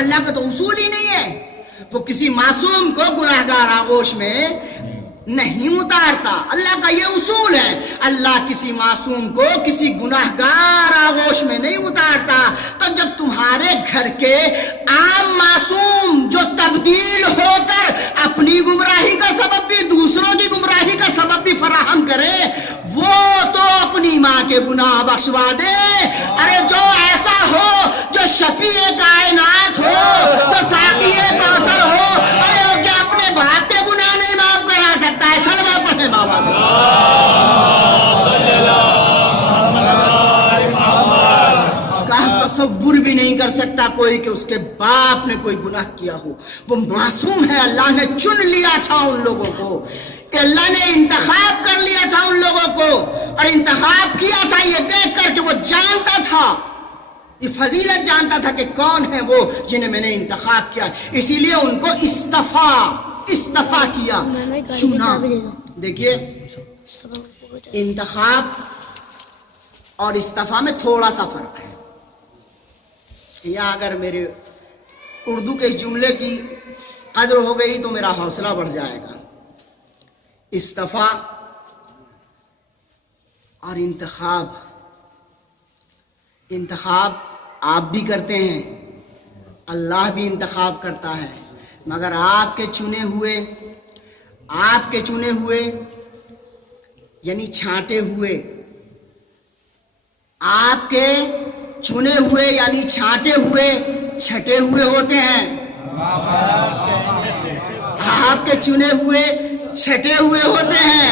اللہ کا تو اصول ہی نہیں ہے، وہ کسی معصوم کو گناہگار آغوش میں نہیں اتارتا. اللہ کا یہ اصول ہے، اللہ کسی معصوم کو کسی گناہگار آغوش میں نہیں اتارتا. تو جب تمہارے گھر کے عام معصوم جو تبدیل ہو کر اپنی گمراہی کا سبب بھی، دوسروں کی گمراہی کا سبب بھی فراہم کرے، وہ تو اپنی ماں کے گناہ بخشوا دے. ارے جو ایسا ہو، جو شفیع کائنات ہو، جو ساقی کوثر ہو، ارے وہ کیا اپنے باپ کے گناہ نہیں معاف کرا سکتا ہے؟ صلوات پڑھیں بابا. اس کا تصور بھی نہیں کر سکتا کوئی کہ اس کے باپ نے کوئی گناہ کیا ہو. وہ معصوم ہے، اللہ نے چن لیا تھا ان لوگوں کو، اللہ نے انتخاب کر لیا تھا ان لوگوں کو، اور انتخاب کیا تھا یہ دیکھ کر کہ وہ جانتا تھا، یہ فضیلت جانتا تھا کہ کون ہے وہ جنہیں میں نے انتخاب کیا. اسی لیے ان کو استفا کیا، چنا. دیکھیے انتخاب اور استفا میں تھوڑا سا فرق ہے. یہاں اگر میرے اردو کے اس جملے کی قدر ہو گئی تو میرا حوصلہ بڑھ جائے گا. استفا اور انتخاب آپ بھی کرتے ہیں، اللہ بھی انتخاب کرتا ہے، مگر آپ کے چنے ہوئے یعنی چھانٹے ہوئے، آپ کے چنے ہوئے یعنی چھانٹے ہوئے چھٹے ہوئے ہوتے ہیں. آپ کے چنے ہوئے چھٹے ہوئے ہوتے ہیں.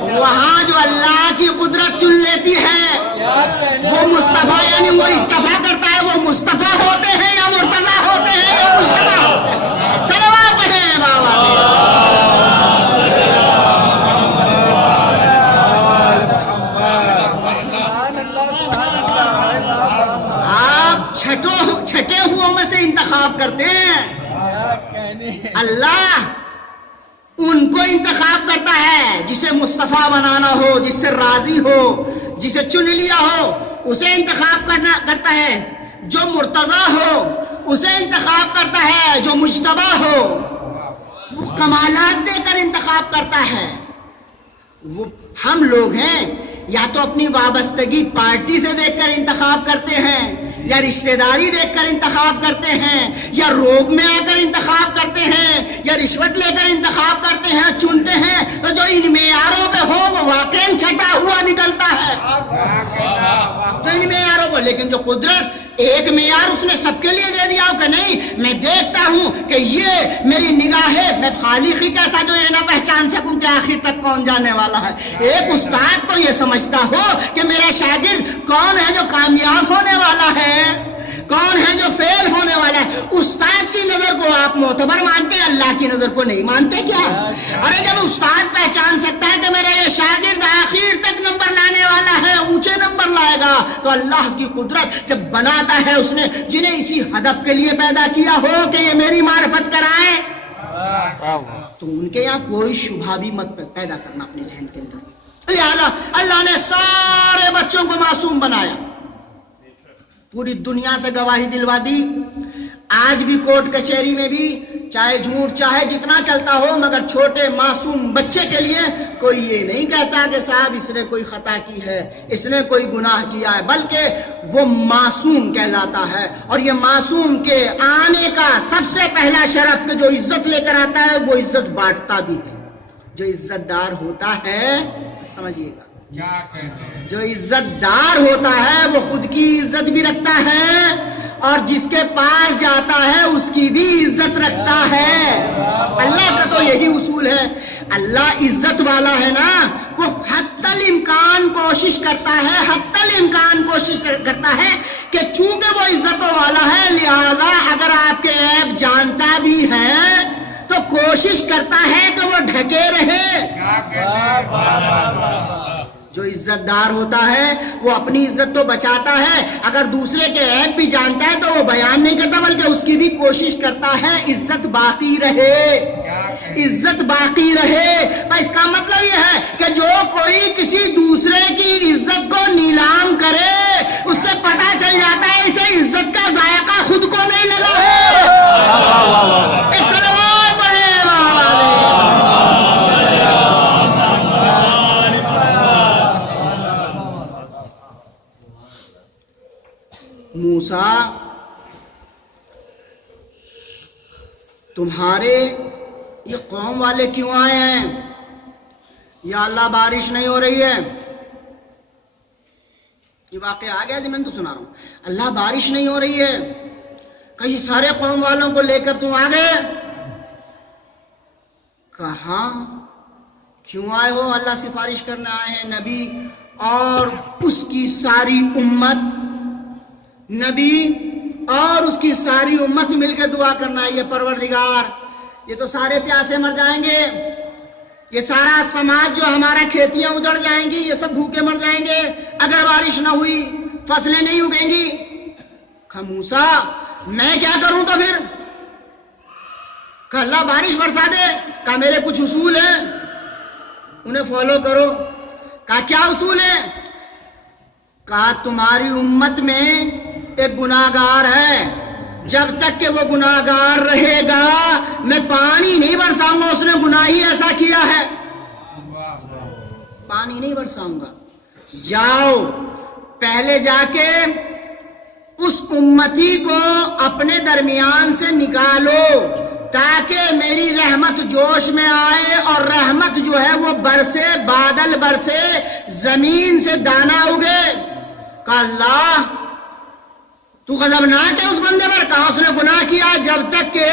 وہاں جو اللہ کی قدرت چن لیتی ہے وہ مصطفیٰ یعنی وہ استفا کرتا ہے، وہ مصطفیٰ ہوتے ہیں یا مرتضیٰ ہوتے ہیں یا مجتبیٰ ہوتے ہیں. صلوات پڑھیں بابا. آپ چھٹے ہوئے میں سے انتخاب کرتے ہیں، اللہ ان کو انتخاب کرتا ہے جسے مصطفیٰ بنانا ہو، جس سے راضی ہو، جسے چن لیا ہو اسے انتخاب کرتا ہے. جو مرتضیٰ ہو اسے انتخاب کرتا ہے، جو مجتبیٰ ہو وہ کمالات دے کر انتخاب کرتا ہے. وہ ہم لوگ ہیں یا تو اپنی وابستگی پارٹی سے دیکھ کر انتخاب کرتے ہیں، یا رشتہ داری دیکھ کر انتخاب کرتے ہیں، یا روب میں آ کر انتخاب کرتے ہیں، یا رشوت لے کر انتخاب کرتے ہیں، چنتے ہیں. تو جو ان معیاروں پہ ہو وہ واقعی چھٹا ہوا نکلتا ہے. تو ان معیاروں کو، لیکن جو قدرت ایک معیار اس نے سب کے لیے دے دیا ہو کہ نہیں میں دیکھتا ہوں کہ یہ میری نگاہ ہے، میں خالق ہی کیسا جو یہ نہ پہچان سکوں کہ آخر تک کون جانے والا ہے. ایک استاد تو یہ سمجھتا ہو کہ میرا شاگرد کون ہے جو کامیاب ہونے والا ہے، کون ہے جو فیل ہونے والا ہے. استاد کی نظر کو آپ معتبر مانتے ہیں، اللہ کی نظر کو نہیں مانتے کیا؟ ارے جب استاد پہچان سکتا ہے کہ میرا یہ شاگرد آخر تک نمبر لانے والا ہے، اونچے نمبر لائے گا، تو اللہ کی قدرت جب بناتا ہے اس نے جنہیں اسی ہدف کے لیے پیدا کیا ہو کہ یہ میری معرفت کرائیں، تو ان کے یہاں کوئی شبہ بھی مت پیدا کرنا اپنے ذہن کے اندر. لہٰذا اللہ نے سارے بچوں کو معصوم بنایا، پوری دنیا سے گواہی دلوا دی. آج بھی کورٹ کچہری میں بھی چاہے جھوٹ چاہے جتنا چلتا ہو، مگر چھوٹے معصوم بچے کے لیے کوئی یہ نہیں کہتا کہ صاحب اس نے کوئی خطا کی ہے، اس نے کوئی گناہ کیا ہے، بلکہ وہ معصوم کہلاتا ہے. اور یہ معصوم کے آنے کا سب سے پہلا شرف کہ جو عزت لے کر آتا ہے وہ عزت بانٹتا بھی ہے. جو عزت دار ہوتا ہے سمجھیے گا، کیا کہتے ہیں؟ جو عزت دار ہوتا ہے وہ خود کی عزت بھی رکھتا ہے اور جس کے پاس جاتا ہے اس کی بھی عزت رکھتا ہے۔ اللہ کا تو یہی اصول ہے، اللہ عزت والا ہے نا، وہ حتی الامکان کوشش کرتا ہے، حتی الامکان کوشش کرتا ہے کہ چونکہ وہ عزتوں والا ہے لہذا اگر آپ کے عیب جانتا بھی ہے تو کوشش کرتا ہے کہ وہ ڈھکے رہے۔ کیا کہتے واہ ہیں؟ واہ واہ واہ واہ۔ جو عزت دار ہوتا ہے وہ اپنی عزت تو بچاتا ہے، اگر دوسرے کے عیب بھی جانتا ہے تو وہ بیان نہیں کرتا بلکہ اس کی بھی کوشش کرتا ہے عزت باقی رہے، کیا کہتے ہیں؟ عزت باقی رہے۔ اس کا مطلب یہ ہے کہ جو کوئی کسی دوسرے کی عزت کو نیلام کرے اس سے پتہ چل جاتا ہے اسے عزت کا ذائقہ خود کو نہیں لگا ہے۔ ایک صلوات پڑھیں موسیٰ، تمہارے یہ قوم والے کیوں آئے ہیں؟ یا اللہ بارش نہیں ہو رہی ہے؟ یہ واقعہ آ گیا جی، میں تو سنا رہا ہوں، اللہ بارش نہیں ہو رہی ہے، کئی سارے قوم والوں کو لے کر تم آ گئے۔ کہاں کیوں آئے ہو؟ اللہ سفارش کرنے آئے ہیں، نبی اور اس کی ساری امت، نبی اور اس کی ساری امت مل کے دعا کرنا ہے، یہ پروردگار یہ تو سارے پیاسے مر جائیں گے، یہ سارا سماج جو ہمارا کھیتیاں اجڑ جائیں گی، یہ سب بھوکے مر جائیں گے اگر بارش نہ ہوئی، فصلیں نہیں اگیں گی۔ کہا موسیٰ میں کیا کروں تو پھر؟ کہا اللہ بارش برسا دے۔ کہا میرے کچھ اصول ہیں انہیں فالو کرو۔ کہا کیا اصول ہے؟ کہا تمہاری امت میں ایک گناہگار ہے، جب تک کہ وہ گناہگار رہے گا میں پانی نہیں برساؤں گا، اس نے گناہ ہی ایسا کیا ہے، پانی نہیں برساؤں گا۔ جاؤ پہلے جا کے اس امتی کو اپنے درمیان سے نکالو تاکہ میری رحمت جوش میں آئے اور رحمت جو ہے وہ برسے، بادل برسے، زمین سے دانا اگے۔ کہا اللہ تو غضبناک ہے اس بندے پر؟ کہا اس نے گناہ کیا، جب تک کہ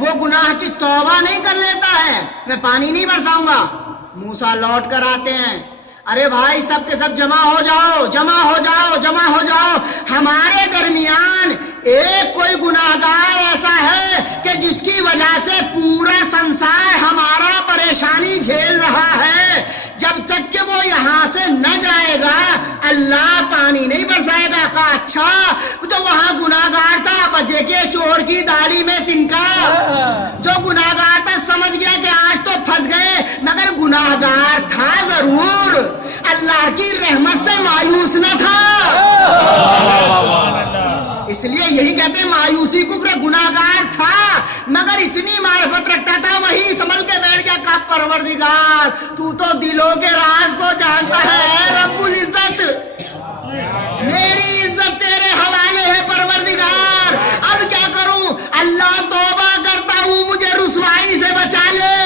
وہ گناہ کی توبہ نہیں کر لیتا ہے میں پانی نہیں برساؤں گا۔ موسیٰ لوٹ کر آتے ہیں، ارے بھائی سب کے سب جمع ہو جاؤ، جمع ہو جاؤ، جمع ہو جاؤ، ہمارے درمیان ایک کوئی گناہگار ایسا ہے کہ جس کی وجہ سے پورا سنسار ہمارا پریشانی جھیل رہا ہے، جب تک کہ وہ یہاں سے نہ جائے گا اللہ پانی نہیں برسائے گا۔ کہا اچھا تو وہاں گناہگار تھا، اب دیکھیے چور کی داڑھی میں تنکا، جو گناہگار تھا سمجھ گیا کہ آج تو پھنس گئے، مگر گناہگار تھا ضرور، اللہ کی رحمت سے مایوس نہ تھا۔ اس لیے یہی کہتے ہیں مایوسی کفر، گناہگار تھا مگر اتنی معرفت رکھتا تھا، وہی سنبھل کے بیٹھ گیا۔ کہا پروردگار تو تو دلوں کے راز کو جانتا ہے، اے رب العزت میری عزت تیرے حوالے ہے پروردگار، اب کیا کروں؟ اللہ توبہ کرتا ہوں مجھے رسوائی سے بچا لے،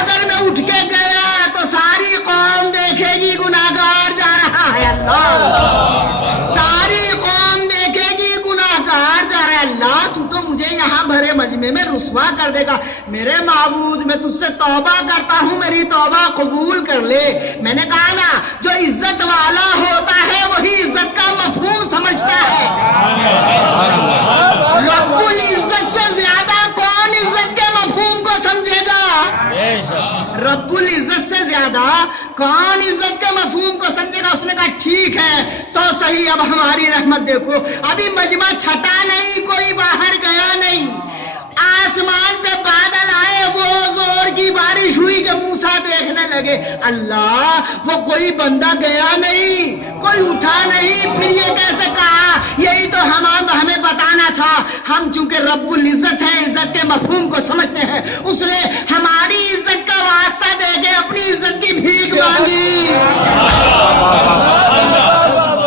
اگر میں اٹھ کے گیا تو ساری قوم دیکھے گی گناہگار جا رہا ہے، اللہ ساری قوم دیکھے گی گناہگار جا رہا ہے، اللہ تو تو مجھے یہاں بھرے مجمع میں رسوا کر دے گا۔ میرے معبود میں تجھ سے توبہ کرتا ہوں، میری توبہ قبول کر لے۔ میں نے کہا نا جو عزت والا ہوتا ہے وہی عزت کا مفہوم سمجھتا ہے۔ رب العزت سے زیادہ کون عزت کے مفہوم کو سمجھے گا؟ رب العزت سے زیادہ کون عزت کے مفہوم کو سمجھے گا؟ اس نے کہا ٹھیک ہے تو صحیح، اب ہماری رحمت دیکھو، ابھی مجمع چھٹا نہیں، کوئی باہر گیا نہیں، آسمان پہ بادل آئے، وہ زور کی بارش ہوئی کہ موسیٰ دیکھنے لگے اللہ وہ کوئی بندہ گیا نہیں، کوئی اٹھا نہیں، پھر یہ کیسے کہا؟ یہی تو ہمیں بتانا تھا، ہم چونکہ رب العزت ہے عزت کے مفہوم کو سمجھتے ہیں، اس نے ہماری عزت کا واسطہ دے کے اپنی عزت کی بھیک مانگی،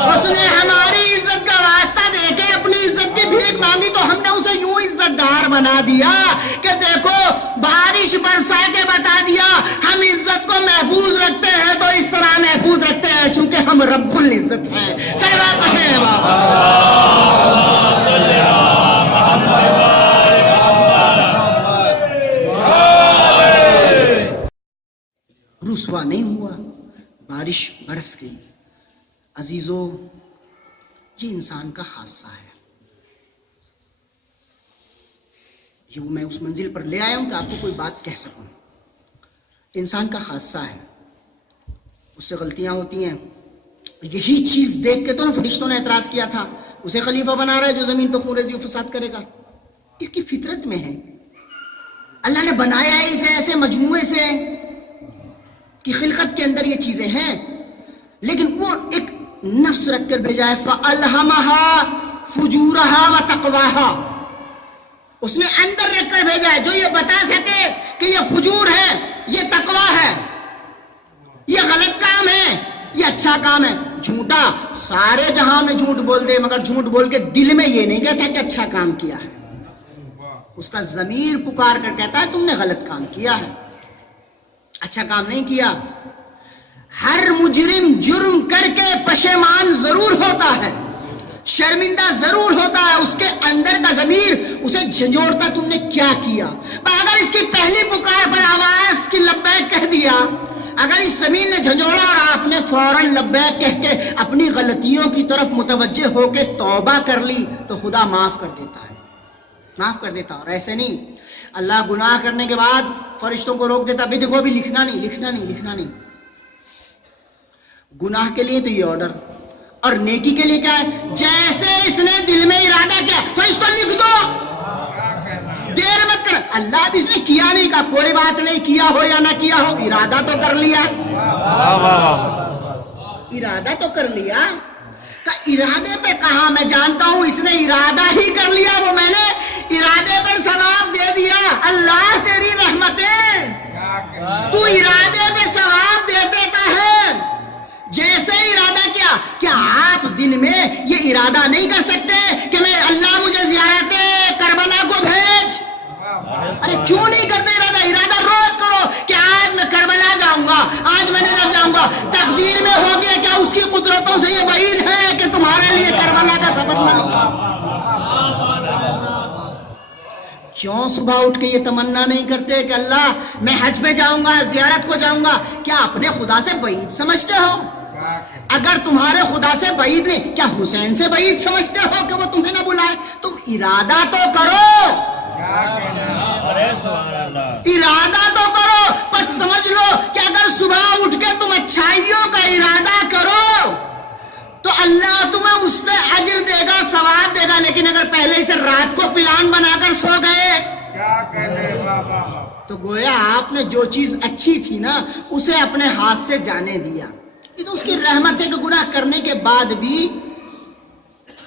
اس نے ہماری عزت کا واسطہ دے کے اپنی عزت کی بھیک مانگی، تو ہم نے اسے یوں عزت دار بنا دیا کہ دیکھو بارش برسا کے بتا دیا ہم عزت کو محفوظ رکھتے ہیں تو اس طرح محفوظ رکھتے ہیں چونکہ ہم رب العزت ہیں. سلام پڑھیں بابا. رسوا نہیں ہوا, بارش برس گئی. عزیزو یہ انسان کا خاصہ ہے. یہ میں اس منزل پر لے آیا ہوں کہ آپ کو کوئی بات کہہ سکوں. انسان کا خاصہ ہے, اس سے غلطیاں ہوتی ہیں. یہی چیز دیکھ کے تو نا فرشتوں نے اعتراض کیا تھا اسے خلیفہ بنا رہا ہے جو زمین پہ خون ریزی و فساد کرے گا. اس کی فطرت میں ہے. اللہ نے بنایا ہے اسے ایسے مجموعے سے کہ خلقت کے اندر یہ چیزیں ہیں, لیکن وہ ایک نفس رکھ کر بھیجا ہے. فَأَلْهَمَهَا فُجُورَهَا وَتَقْوَاهَا, اس نے اندر رکھ کر بھیجا ہے جو یہ بتا سکے کہ یہ فجور ہے, یہ تقوی ہے, یہ غلط کام ہے, یہ اچھا کام ہے. جھوٹا سارے جہاں میں جھوٹ بول دے مگر جھوٹ بول کے دل میں یہ نہیں کہتا کہ اچھا کام کیا ہے. اس کا ضمیر پکار کر کہتا ہے تم نے غلط کام کیا ہے, اچھا کام نہیں کیا. ہر مجرم جرم کر کے پشیمان ضرور ہوتا ہے, شرمندہ ضرور ہوتا ہے. اس کے اندر کا ضمیر اسے جھنجھوڑتا تم نے کیا کیا. اگر اس کی پہلی پکار پر آواز کی لبیک کہہ دیا, اگر اس زمین نے جھنجھوڑا اور آپ نے فوراً لبیک کہہ کے اپنی غلطیوں کی طرف متوجہ ہو کے توبہ کر لی تو خدا معاف کر دیتا ہے, معاف کر دیتا. اور ایسے نہیں, اللہ گناہ کرنے کے بعد فرشتوں کو روک دیتا, بھی دیکھو ابھی لکھنا نہیں, لکھنا نہیں, لکھنا نہیں. گناہ کے لیے تو یہ آرڈر, اور نیکی کے لیے کیا ہے, جیسے اس نے دل میں ارادہ کیا فرشتوں لکھ دو, دیر مت کر. اللہ بھی اس نے کیا نہیں کہا کوئی بات نہیں, کیا ہو یا نہ کیا ہو ارادہ تو کر لیا, ارادہ تو کر لیا. ارادے پہ کہا میں جانتا ہوں اس نے ارادہ ہی کر لیا, وہ میں نے ارادے پر ثواب دے دیا. اللہ تیری رحمتیں, تو ارادے پہ ثواب دے دیتا ہے. جیسے ارادہ کیا, کیا آپ دن میں یہ ارادہ نہیں کر سکتے کہ میں اللہ مجھے زیارت کربلا کو بھیج؟ ارے کیوں نہیں کرتے ارادہ؟ ارادہ روز کرو کہ آج میں کربلا جاؤں گا, آج میں نجف جاؤں گا. تقدیر میں ہو گیا, کیا اس کی قدرتوں سے یہ بعید ہے کہ تمہارے لیے کربلا کا سبب نہ ہو؟ کیوں صبح اٹھ کے یہ تمنا نہیں کرتے کہ اللہ میں حج پہ جاؤں گا, زیارت کو جاؤں گا؟ کیا اپنے خدا سے بعید سمجھتے ہو؟ اگر تمہارے خدا سے بعید نہیں, کیا حسین سے بعید سمجھتے ہو کہ وہ تمہیں نہ بلائے؟ تم ارادہ تو کرو, ارادہ تو کرو. بس سمجھ لو کہ اگر صبح اٹھ کے تم اچھائیوں کا ارادہ کرو تو اللہ تمہیں اس پہ اجر دے گا, ثواب دے گا. لیکن اگر پہلے سے رات کو پلان بنا کر سو گئے تو گویا آپ نے جو چیز اچھی تھی نا اسے اپنے ہاتھ سے جانے دیا. یہ تو اس کی رحمت ہے کہ گناہ کرنے کے بعد بھی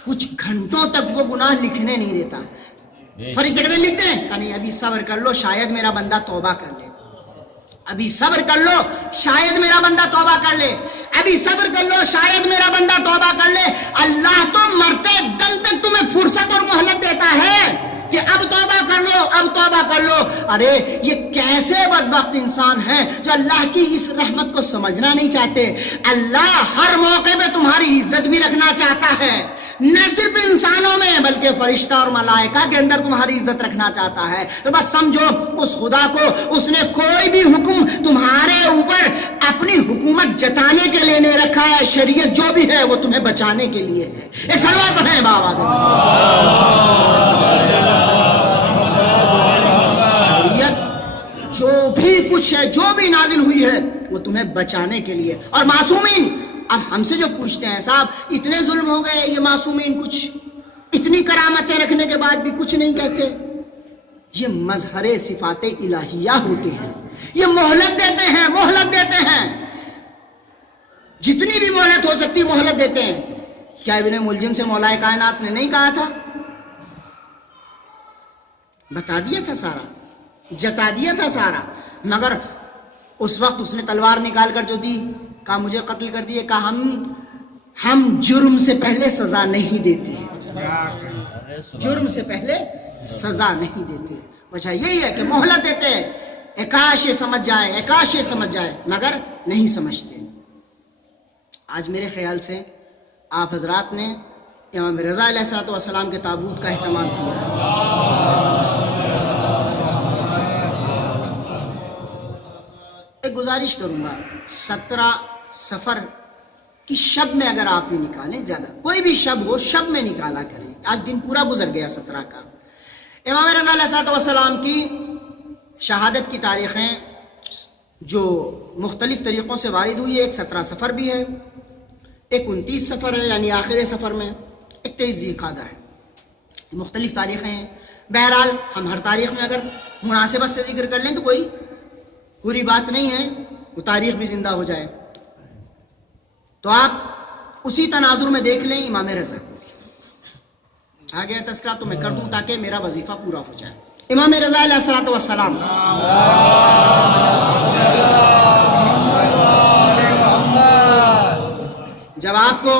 کچھ گھنٹوں تک وہ گناہ لکھنے نہیں دیتا. فرشتے کہتے ہیں لکھ دیں, کہ نہیں ابھی صبر کر لو, شاید میرا بندہ توبہ کر لے, ابھی صبر کر لو شاید میرا بندہ توبہ کر لے, ابھی صبر کر لو شاید میرا بندہ توبہ کر لے. اللہ تو مرتے دم تک تمہیں فرصت اور مہلت دیتا ہے کہ اب توبہ کر لو, اب توبہ کر لو. ارے یہ کیسے بدبخت انسان ہیں جو اللہ کی اس رحمت کو سمجھنا نہیں چاہتے. اللہ ہر موقع پہ تمہاری عزت بھی رکھنا چاہتا ہے, نہ صرف انسانوں میں بلکہ فرشتہ اور ملائکہ کے اندر تمہاری عزت رکھنا چاہتا ہے. تو بس سمجھو اس خدا کو, اس نے کوئی بھی حکم تمہارے اوپر اپنی حکومت جتانے کے لیے نہیں رکھا ہے. شریعت جو بھی ہے وہ تمہیں بچانے کے لیے ہے. ایک سلوات پڑھیں بابا. جو بھی کچھ ہے, جو بھی نازل ہوئی ہے وہ تمہیں بچانے کے لیے. اور معصومین, اب ہم سے جو پوچھتے ہیں صاحب اتنے ظلم ہو گئے, یہ معصومین کچھ اتنی کرامتیں رکھنے کے بعد بھی کچھ نہیں کہتے. یہ مظہر صفات الہیہ ہوتے ہیں, یہ مہلت دیتے ہیں, مہلت دیتے ہیں, جتنی بھی مہلت ہو سکتی مہلت دیتے ہیں. کیا ابن ملجم سے مولا کائنات نے نہیں کہا تھا؟ بتا دیا تھا سارا, جتا دیا تھا سارا, مگر اس وقت اس نے تلوار نکال کر جو دی, کہا مجھے قتل کر دیے. کہا ہم جرم سے پہلے سزا نہیں دیتے, جرم سے پہلے سزا نہیں دیتے. وجہ یہی ہے کہ مہلت دیتے ہیں، کاش یہ سمجھ جائے، کاش یہ سمجھ جائے، مگر نہیں سمجھتے۔ آج میرے خیال سے آپ حضرات نے امام رضا علیہ الصلوۃ والسلام کے تابوت کا اہتمام کیا ہے۔ ایک گزارش کروں گا، 17 صفر کی شب میں اگر آپ نے نکالیں، زیادہ کوئی بھی شب ہو، شب میں نکالا کریں۔ آج دن پورا گزر گیا 17 کا۔ امام رضا علیہ الصلوۃ والسلام کی شہادت کی تاریخیں جو مختلف طریقوں سے وارد ہوئی ہے، ایک 17 صفر بھی ہے، ایک 29 صفر ہے یعنی آخر سفر میں، ایک 23 ذی القعدہ ہے، مختلف تاریخیں ہیں۔ بہرحال ہم ہر تاریخ میں اگر مناسبت سے ذکر کر لیں تو کوئی پوری بات نہیں ہے، وہ تاریخ بھی زندہ ہو جائے۔ تو آپ اسی تناظر میں دیکھ لیں امام رضا کو۔ آگے تذکرہ تو میں کر دوں تاکہ میرا وظیفہ پورا ہو جائے۔ امام رضا علیہ الصلوۃ والسلام جب آپ کو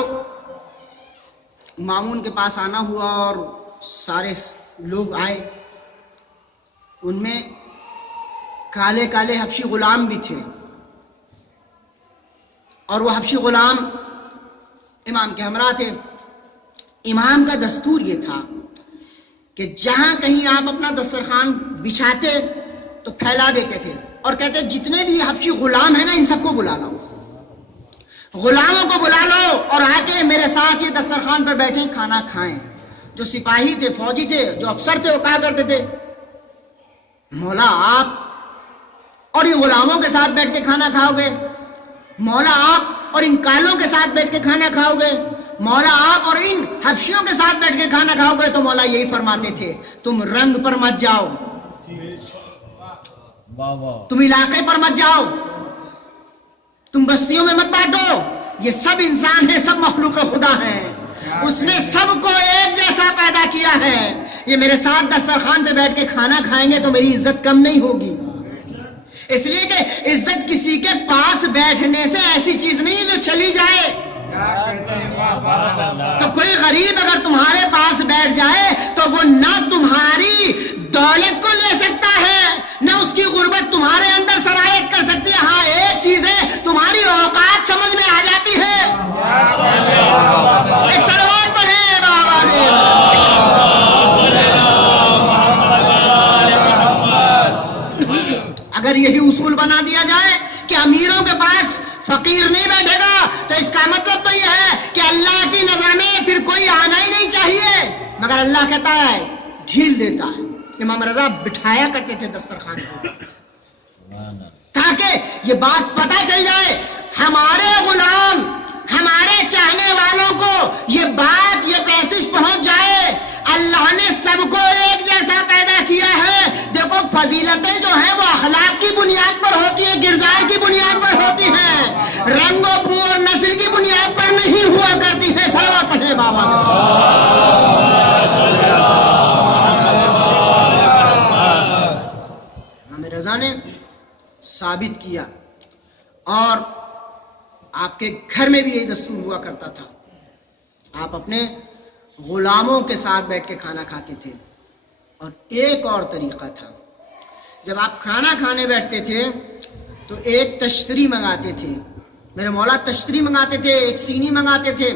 مامون کے پاس آنا ہوا اور سارے لوگ آئے، ان میں کالے کالے حبشی غلام بھی تھے، اور وہ حبشی غلام امام کے ہمراہ تھے۔ امام کا دستور یہ تھا کہ جہاں کہیں آپ اپنا دسترخوان بچھاتے تو پھیلا دیتے تھے اور کہتے جتنے بھی حبشی غلام ہیں نا، ان سب کو بلا لاؤ، غلاموں کو بلا لو اور آ کے میرے ساتھ یہ دسترخوان پر بیٹھیں، کھانا کھائیں۔ جو سپاہی تھے، فوجی تھے، جو افسر تھے، وہ کہا کرتے تھے مولا آپ اور ان غلاموں کے ساتھ بیٹھ کے کھانا کھاؤ گے، مولا آپ اور ان کالوں کے ساتھ بیٹھ کے کھانا کھاؤ گے، مولا آپ اور ان حبشیوں کے ساتھ بیٹھ کے کھانا کھاؤ گے؟ تو مولا یہی فرماتے تھے تم رنگ پر مت جاؤ، تم علاقے پر مت جاؤ، تم بستیوں میں مت بانٹو، یہ سب انسان ہیں، سب مخلوق خدا ہیں، اس نے سب کو ایک جیسا پیدا کیا ہے، یہ میرے ساتھ دسترخوان پہ بیٹھ کے کھانا کھائیں گے تو میری عزت کم نہیں ہوگی۔ اس لیے کہ عزت کسی کے پاس بیٹھنے سے ایسی چیز نہیں جو چلی جائے۔ تو کوئی غریب اگر تمہارے پاس بیٹھ جائے تو وہ نہ تمہاری دولت کو لے سکتا ہے، نہ اس کی غربت تمہارے اندر سرایت کر سکتی ہے۔ ہاں ایک چیز ہے، تمہاری اوقات سمجھ میں آ جاتی ہے۔ ایک صلوات پڑھیں بابا جی۔ اگر یہی اصول بنا دیا جائے کہ امیروں کے پاس فقیر نہیں بیٹھے گا تو اس کا مطلب تو یہ ہے کہ اللہ کی نظر میں پھر کوئی آنا ہی نہیں چاہیے، مگر اللہ کہتا ہے ڈھیل دیتا ہے۔ امام رضا بٹھایا کرتے تھے دسترخوان کو تاکہ یہ بات پتہ چل جائے، ہمارے غلام، ہمارے چاہنے والوں کو یہ بات، یہ پیسج پہنچ جائے، اللہ نے سب کو ایک جیسا پیدا کیا ہے۔ دیکھو فضیلتیں جو ہیں وہ اخلاق کی بنیاد پر ہوتی ہیں، کردار کی بنیاد پر ہوتی ہیں، رنگ و بو اور نسل کی بنیاد پر نہیں ہوا کرتی ہے۔ صلوات پڑھیں بابا۔ امام رضا نے ثابت کیا، اور آپ کے گھر میں بھی یہی دستور ہوا کرتا تھا، آپ اپنے غلاموں کے ساتھ بیٹھ کے کھانا کھاتے تھے۔ اور ایک اور طریقہ تھا، جب آپ کھانا کھانے بیٹھتے تھے تو ایک تشتری منگاتے تھے، میرے مولا تشتری منگاتے تھے، ایک سینی منگاتے تھے،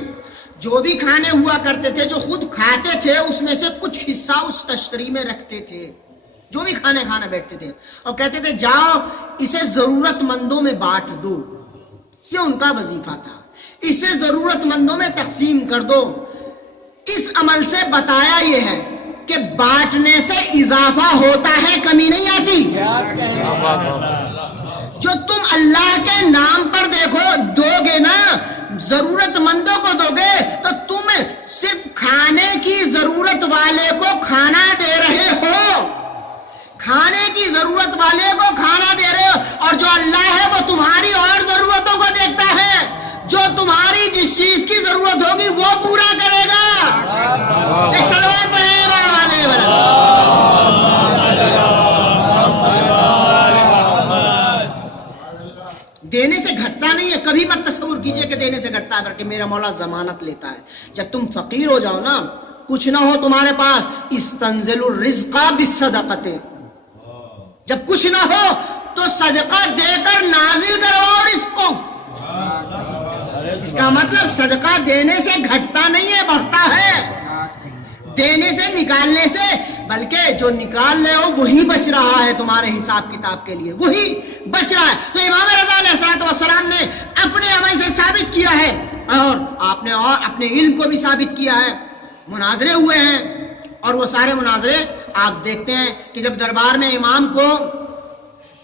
جو بھی کھانے ہوا کرتے تھے، جو خود کھاتے تھے، اس میں سے کچھ حصہ اس تشتری میں رکھتے تھے، جو بھی کھانے کھانا بیٹھتے تھے، اور کہتے تھے جاؤ اسے ضرورت مندوں میں بانٹ دو۔ یہ ان کا وظیفہ تھا، اسے ضرورت مندوں میں تقسیم کر دو۔ اس عمل سے بتایا یہ ہے کہ بانٹنے سے اضافہ ہوتا ہے، کمی نہیں آتی۔ جو تم اللہ کے نام پر دیکھو دو گے نا، ضرورت مندوں کو دو گے، تو تم صرف کھانے کی ضرورت والے کو کھانا دے رہے ہو، کھانے کی ضرورت والے کو کھانا دے رہے ہو، اور جو اللہ ہے وہ تمہاری اور ضرورتوں کو دیکھتا ہے، جو تمہاری جس چیز کی ضرورت ہوگی وہ پورا کرے گا۔ ایک صلوات پڑھیں بابا علیہ وسلم۔ دینے سے گھٹتا نہیں ہے، کبھی مت تصور کیجئے کہ دینے سے گھٹتا ہے، بلکہ میرا مولا ضمانت لیتا ہے جب تم فقیر ہو جاؤ نا، کچھ نہ ہو تمہارے پاس، استنزل الرزق بالصدقۃ، جب کچھ نہ ہو تو صدقہ دے کر نازل کرواؤ اس کو. اس کا مطلب صدقہ دینے سے گھٹتا نہیں ہے، بڑھتا ہے. دینے سے، نکالنے سے، بلکہ جو نکال لے ہو وہی بچ رہا ہے تمہارے حساب کتاب کے لیے، وہی بچ رہا ہے. تو امام رضا علیہ الصلوۃ والسلام نے اپنے عمل سے ثابت کیا ہے، اور آپ نے اور اپنے علم کو بھی ثابت کیا ہے. مناظرے ہوئے ہیں، اور وہ سارے مناظرے آپ دیکھتے ہیں کہ جب دربار میں امام کو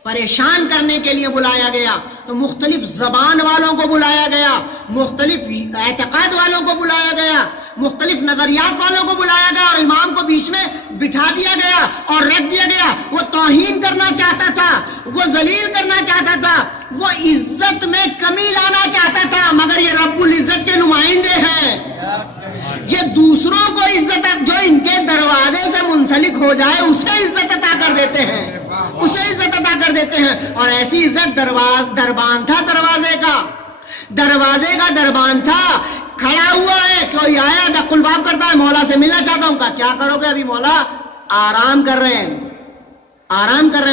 پریشان کرنے کے لیے بلایا گیا تو مختلف زبان والوں کو بلایا گیا، مختلف اعتقاد والوں کو بلایا گیا، مختلف نظریات والوں کو بلایا گیا، اور امام کو بیچ میں بٹھا دیا گیا اور رکھ دیا گیا. وہ توہین کرنا چاہتا تھا، وہ ذلیل کرنا چاہتا تھا، وہ عزت میں کمی لانا چاہتا تھا، مگر یہ رب العزت کے نمائندے ہیں. یہ دوسروں کو عزت، جو ان کے دروازے سے منسلک ہو جائے اسے عزت عطا کر دیتے ہیں، اسے عزت عطا کر دیتے ہیں. اور ایسی عزت دربان تھا، دروازے کا دربان تھا. کھڑا ہوا ہے، کوئی آیا دق الباب کرتا ہے، مولا سے ملنا چاہتا ہوں. کہا کیا کرو گے؟ ابھی مولا آرام کر رہے ہیں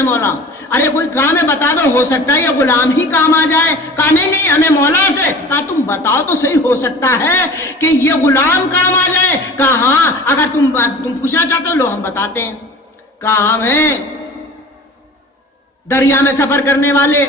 مولا. ارے کوئی کام ہے بتا دو، ہو سکتا ہے یہ غلام ہی کام آ جائے. کہا نہیں ہمیں مولا سے. کہا تم بتاؤ تو صحیح، ہو سکتا ہے کہ یہ غلام کام آ جائے. کہا ہاں، اگر تم پوچھنا چاہتے ہو لو ہم بتاتے ہیں. کہا ہم ہیں دریا میں سفر کرنے والے،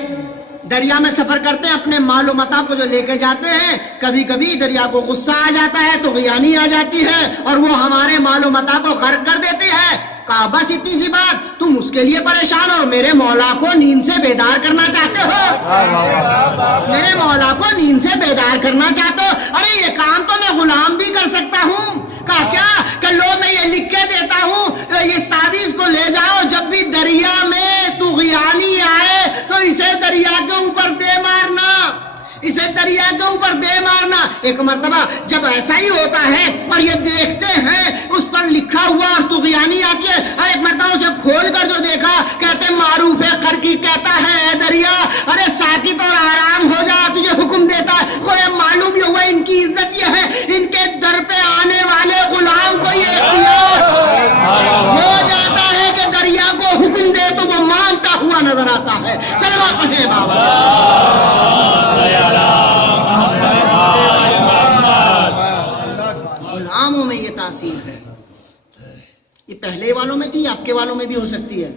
دریا میں سفر کرتے ہیں، اپنے مال و متاع کو جو لے کے جاتے ہیں، کبھی کبھی دریا کو غصہ آ جاتا ہے تو غیانی آ جاتی ہے اور وہ ہمارے مال و متاع کو غرق کر دیتے ہیں. کہا بس اتنی سی بات، تم اس کے لیے پریشان اور میرے مولا کو نیند سے بیدار کرنا چاہتے ہو، میرے مولا کو نیند سے بیدار کرنا چاہتے ہو. ارے یہ کام تو میں غلام بھی کر سکتا ہوں. کہا کیا؟ کہ لو میں یہ لکھ کے دیتا ہوں، اس تعویذ کو لے جاؤ، جب بھی دریا میں طغیانی آئے تو اسے دریا کے اوپر دے مارنا، اسے دریا کے اوپر دے مارنا. ایک مرتبہ جب ایسا ہی ہوتا ہے اور یہ دیکھتے ہیں اس پر لکھا ہوا اور طغیانی آتی ہے، اور ایک مرتبہ اسے کھول کر جو دیکھا، کہتے معروف قرقی کہتا ہے اے دریا، ارے ساکت اور آرام ہو جا، تجھے حکم دیتا ہے. وہ معلوم یہ ہوا ان کی عزت یہ ہے، ان کے در پہ آنے والے غلام کو یہ اختیار ہو جاتا ہے کہ دریا کو حکم دے تو وہ مانتا ہوا نظر آتا ہے. سلام پڑھیں بابا. غلاموں میں یہ تاثیر ہے. یہ پہلے والوں میں تھی، آپ کے والوں میں بھی ہو سکتی ہے.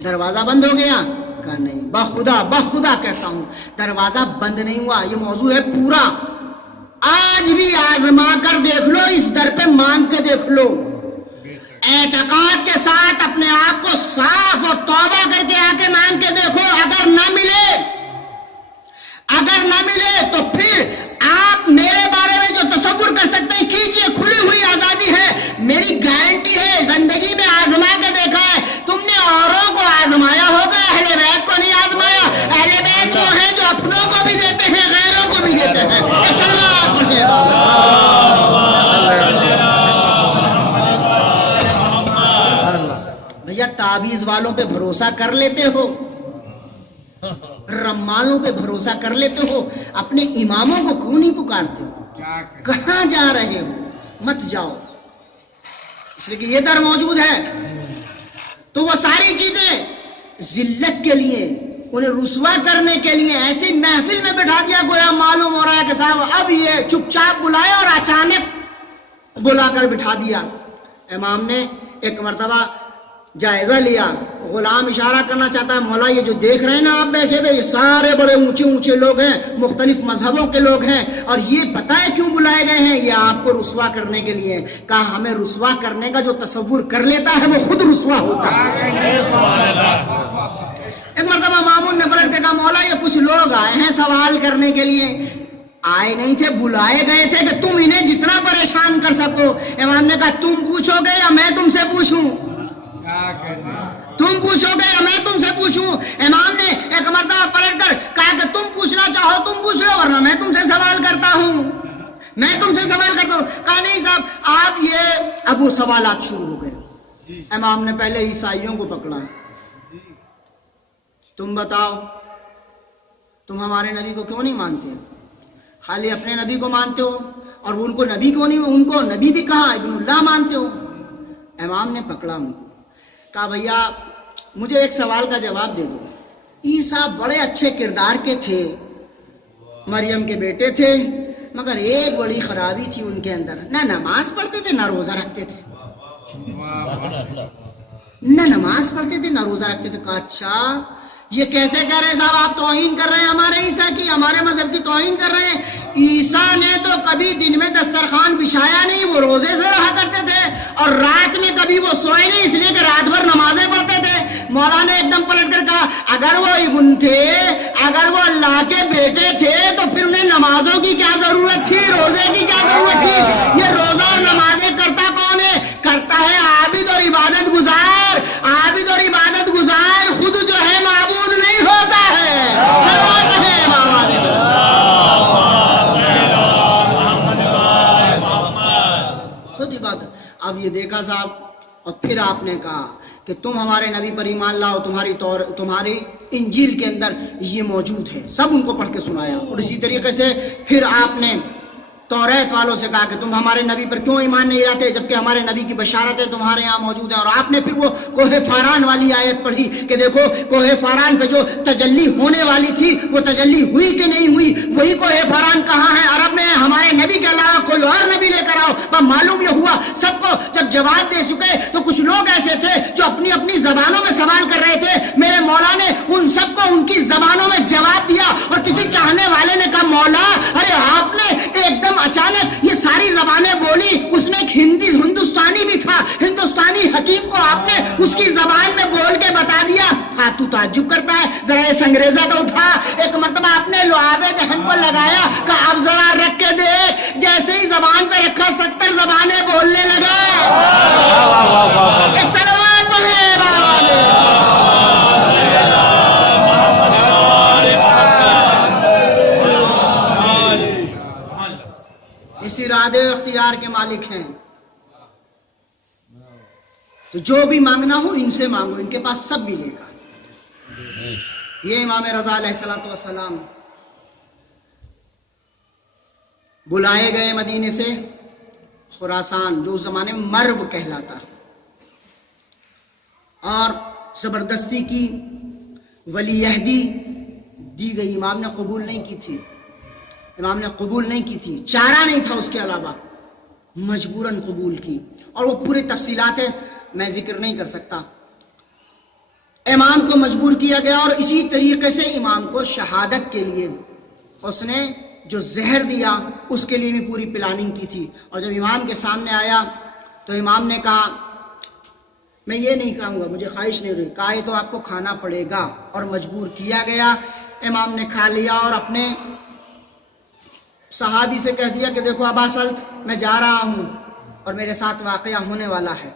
دروازہ بند ہو گیا؟ کہا نہیں، بخدا کہتا ہوں دروازہ بند نہیں ہوا. یہ موضوع ہے پورا. آج بھی آزما کر دیکھ لو، اس در پہ مان کے دیکھ لو، اعتقاد کے ساتھ اپنے آپ کو صاف اور توبہ کر کے آ کے مان کے دیکھو. اگر نہ ملے تو پھر آپ میرے بارے میں جو تصور کر سکتے ہیں کیجئے، کھلی ہوئی آزادی ہے. میری گارنٹی ہے، زندگی میں آزما کے دیکھا ہے. تم نے اوروں کو آزمایا ہوگا، اہل بیت کو نہیں آزمایا. اہل بیت وہ ہیں جو اپنوں کو بھی دیتے ہیں، غیروں کو بھی دیتے ہیں. بھیا تعویذ والوں پہ بھروسہ کر لیتے ہو، رمالوں پہ بھروسہ کر لیتے ہو، اپنے اماموں کو کیوں نہیں پکارتے ہو؟ کہاں جا رہے ہو؟ مت جاؤ، اس لیے کہ یہ در موجود ہے. تو وہ ساری چیزیں ذلت کے لیے، انہیں رسوا کرنے کے لیے ایسی محفل میں بٹھا دیا، گویا معلوم ہو رہا ہے کہ صاحب اب یہ چپ چاپ بلایا اور اچانک بلا کر بٹھا دیا. امام نے ایک مرتبہ جائزہ لیا. غلام اشارہ کرنا چاہتا ہے، مولا یہ جو دیکھ رہے ہیں نا آپ بیٹھے ہوئے، یہ سارے بڑے اونچے لوگ ہیں، مختلف مذہبوں کے لوگ ہیں، اور یہ پتہ ہے کیوں بلائے گئے ہیں؟ یہ آپ کو رسوا کرنے کے لیے. کہا ہمیں رسوا کرنے کا جو تصور کر لیتا ہے وہ خود رسوا ہوتا ہے. ایک مرتبہ مامون نے پلٹ کے کہا، مولا یہ کچھ لوگ آئے ہیں سوال کرنے کے لیے. آئے نہیں تھے، بلائے گئے تھے کہ تم انہیں جتنا پریشان کر سکو. امام نے کہا تم پوچھو گے یا میں تم سے پوچھوں؟ تم پوچھو گے یا میں تم سے پوچھوں؟ امام نے ایک مرتبہ پلٹ کر کہا کہ تم پوچھنا چاہو تم پوچھ لو، ورنہ میں تم سے سوال کرتا ہوں. کہا نہیں صاحب آپ یہ. اب وہ سوالات شروع ہو گئے. امام نے پہلے عیسائیوں کو پکڑا، تم بتاؤ تم ہمارے نبی کو کیوں نہیں مانتے؟ خالی اپنے نبی کو مانتے ہو اور ان کو نبی کو نہیں، ان کو نبی بھی کہا ابن اللہ مانتے ہو. امام نے پکڑا ان کو، کہا بھیا مجھے ایک سوال کا جواب دے دو. عیسیٰ بڑے اچھے کردار کے تھے, مریم کے بیٹے تھے, مگر ایک بڑی خرابی تھی ان کے اندر, نہ نماز پڑھتے تھے نہ روزہ رکھتے تھے. نہ نماز پڑھتے تھے نہ روزہ رکھتے تھے. کہا اچھا یہ کیسے کہہ رہے ہیں صاحب, آپ توہین کر رہے ہیں ہمارے عیسیٰ کی, ہمارے مذہب کی توہین کر رہے ہیں. عیسیٰ نے تو کبھی دن میں دسترخوان بچھایا نہیں, وہ روزے سے رہا کرتے تھے, اور رات میں کبھی وہ سوئے نہیں, اس لیے کہ رات بھر نمازیں پڑھتے تھے. مولا نے ایک دم پلٹ کر کہا اگر وہ ابن تھے, اگر وہ اللہ کے بیٹے تھے تو پھر انہیں نمازوں کی کیا ضرورت تھی, روزے کی کیا ضرورت تھی. یہ روزہ اور نمازیں کرتا کون ہے؟ کرتا ہے عابد اور عبادت گزار. عابد اور عبادت گزار خود جو ہے معبود نہیں ہوتا ہے. خود عبادت. اب یہ دیکھا صاحب, اور پھر آپ نے کہا کہ تم ہمارے نبی پر ایمان لاؤ, تمہاری انجیل کے اندر یہ موجود ہے. سب ان کو پڑھ کے سنایا. اور اسی طریقے سے پھر آپ نے توریت والوں سے کہا کہ تم ہمارے نبی پر کیوں ایمان نہیں لاتے جبکہ ہمارے نبی کی بشارتیں تمہارے یہاں موجود ہیں. اور آپ نے پھر وہ کوہ فاران والی آیت پڑھی کہ دیکھو کوہ فاران پہ جو تجلی ہونے والی تھی وہ تجلی ہوئی کہ نہیں ہوئی, وہی کوہ فاران کہاں ہے؟ عرب میں ہمارے نبی کے علاوہ کوئی اور نبی لے کر آؤ. پر معلوم یہ ہوا سب کو جب جواب دے چکے تو کچھ لوگ ایسے تھے جو اپنی اپنی زبانوں میں سوال کر رہے تھے. میرے مولا نے ان سب کو ان کی زبانوں میں جواب دیا. اور کسی چاہنے والے نے کہا مولا ارے آپ نے ایک دم اچانک یہ ساری زبانیں بولی, اس میں ایک ہندوستانی بھی تھا, ہندوستانی حکیم کو آپ نے اس کی زبان میں بول کے بتا دیا. ہاں تو تعجب کرتا ہے, ذرا یہ سنگریزہ تو اٹھا. ایک مرتبہ آپ نے لعاب دہن کو لگایا, کہا اب ذرا رکھ کے دیکھ. جیسے ہی زبان پہ رکھا 70 زبانیں بولنے لگا. ایک سلوات پڑھے بابا نے. اس ارادے اختیار کے مالک ہیں. تو جو بھی مانگنا ہو ان سے مانگو, ان کے پاس سب بھی لے گا. یہ امام رضا علیہ السلام بلائے گئے مدینے سے خراسان, جو اس زمانے میں مرو کہلاتا, اور زبردستی کی ولی عہدی دی گئی. امام نے قبول نہیں کی تھی, امام نے قبول نہیں کی تھی, چارہ نہیں تھا اس کے علاوہ, مجبوراً قبول کی. اور وہ پورے تفصیلات میں ذکر نہیں کر سکتا. امام کو مجبور کیا گیا, اور اسی طریقے سے امام کو شہادت کے لیے اس نے جو زہر دیا اس کے لیے بھی پوری پلاننگ کی تھی. اور جب امام کے سامنے آیا تو امام نے کہا میں یہ نہیں کھاؤں گا, مجھے خواہش نہیں رہی. کہا یہ تو آپ کو کھانا پڑے گا, اور مجبور کیا گیا. امام نے کھا لیا اور اپنے صحابی سے کہہ دیا کہ دیکھو ابا سلط میں جا رہا ہوں اور میرے ساتھ واقعہ ہونے والا ہے,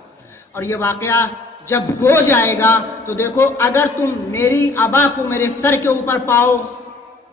اور یہ واقعہ جب ہو جائے گا تو دیکھو اگر تم میری ابا کو میرے سر کے اوپر پاؤ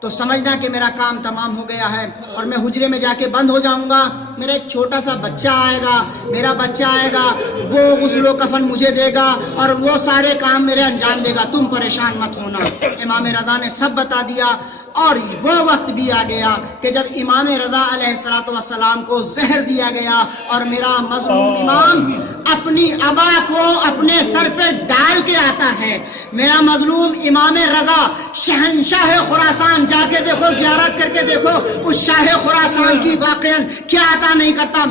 تو سمجھنا کہ میرا کام تمام ہو گیا ہے, اور میں حجرے میں جا کے بند ہو جاؤں گا. میرا ایک چھوٹا سا بچہ آئے گا, میرا بچہ آئے گا, وہ غسل و کفن مجھے دے گا اور وہ سارے کام میرے انجام دے گا, تم پریشان مت ہونا. امام رضا نے سب بتا دیا. اور وہ وقت بھی آ گیا کہ جب امام رضا علیہ السلام کو زہر دیا گیا, اور میرا مظلوم امام اپنی ابا کو اپنے سر پہ ڈال کے آتا ہے. میرا مظلوم امام رضا شہنشاہ خراسان, جا کے دیکھو, زیارت کر کے دیکھو اس شاہ خراسان کی واقعاً کیا عطا نہیں کرتا.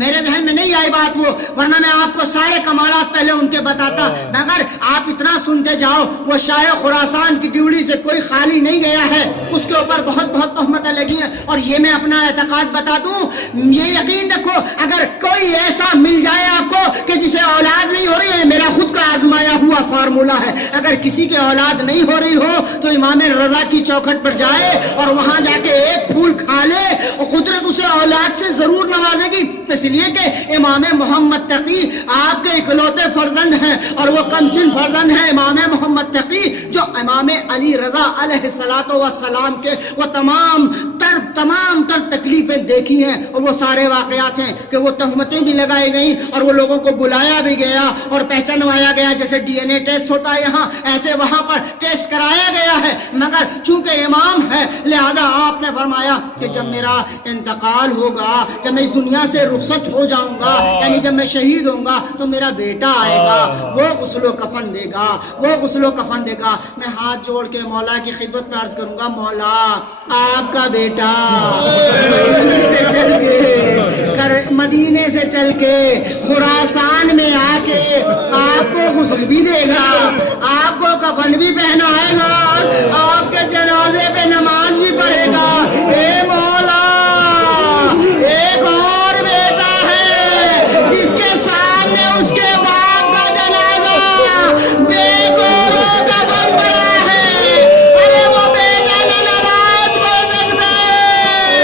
میرے ذہن میں نہیں آئی بات وہ, ورنہ میں آپ کو سارے کمالات پہلے ان کے بتاتا, مگر آپ اتنا سنتے جاؤ. وہ شاہ خراسان کی ڈیوڑی سے کوئی خالی نہیں گیا ہے, اس کے اوپر بہت بہت تہمتیں لگی ہیں. اور یہ میں اپنا اعتقاد بتا دوں, یہ یقین رکھو اگر کوئی ایسا مل جائے آپ کو کہ جسے اولاد نہیں ہو رہی ہے, میرا خود کا آزمایا ہوا فارمولہ ہے, اگر کسی کے اولاد نہیں ہو رہی ہو تو امام رضا کی چوکھٹ پر جائے اور وہاں جا کے ایک پھول کھا لے, اور قدرت اسے اولاد سے ضرور نوازے گی. اس لیے کہ امام محمد تقی آپ کے اکلوتے فرزند ہیں, اور وہ کمسن فرزند ہیں امام محمد تقی, جو امام علی رضا علیہ السلام کے وہ تمام تمام تر تکلیفیں دیکھی ہیں، اور وہ سارے واقعات ہیں کہ وہ تہمتیں بھی لگائی گئیں اور وہ لوگوں کو بلایا بھی گیا اور پہچانوایا گیا، جیسے ڈی این اے ٹیسٹ ہوتا ہے یہاں، ایسے وہاں پر ٹیسٹ کرایا گیا ہے، مگر چونکہ امام ہے لہذا آپ نے فرمایا کہ جب میرا انتقال ہوگا، جب میں اس دنیا سے رخصت ہو جاؤں گا، یعنی جب میں شہید ہوں گا تو میرا بیٹا آئے گا، وہ غسل و کفن دے گا، وہ غسل و کفن دے گا۔ میں ہاتھ جوڑ کے مولا کی خدمت میں عرض کروں گا، مولا آپ کا بیٹا مدینے سے چل کے خراسان میں آ کے آپ کو غسل بھی دے گا، آپ کو کفن بھی پہنائے گا، آپ کے جنازے پہ نماز بھی پڑھے گا۔ اے مولا، ایک اور بیٹا ہے جس کے سامنے اس کے باپ کا جنازہ بے گورو کفن پڑا ہے، ارے وہ بیٹا نہ نماز پڑھ سکتا ہے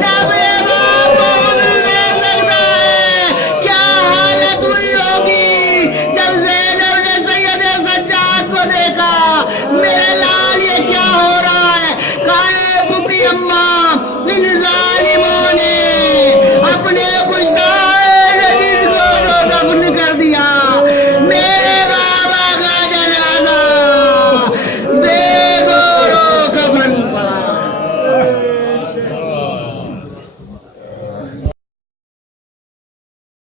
نہ میرے باپ کو غسل دے سکتا ہے۔ کیا حالت ہوئی ہوگی جب زینب نے سید سجاد کو دیکھا، میرے لال یہ کیا ہو رہا ہے؟ کہا اے پھوپھی اماں، ان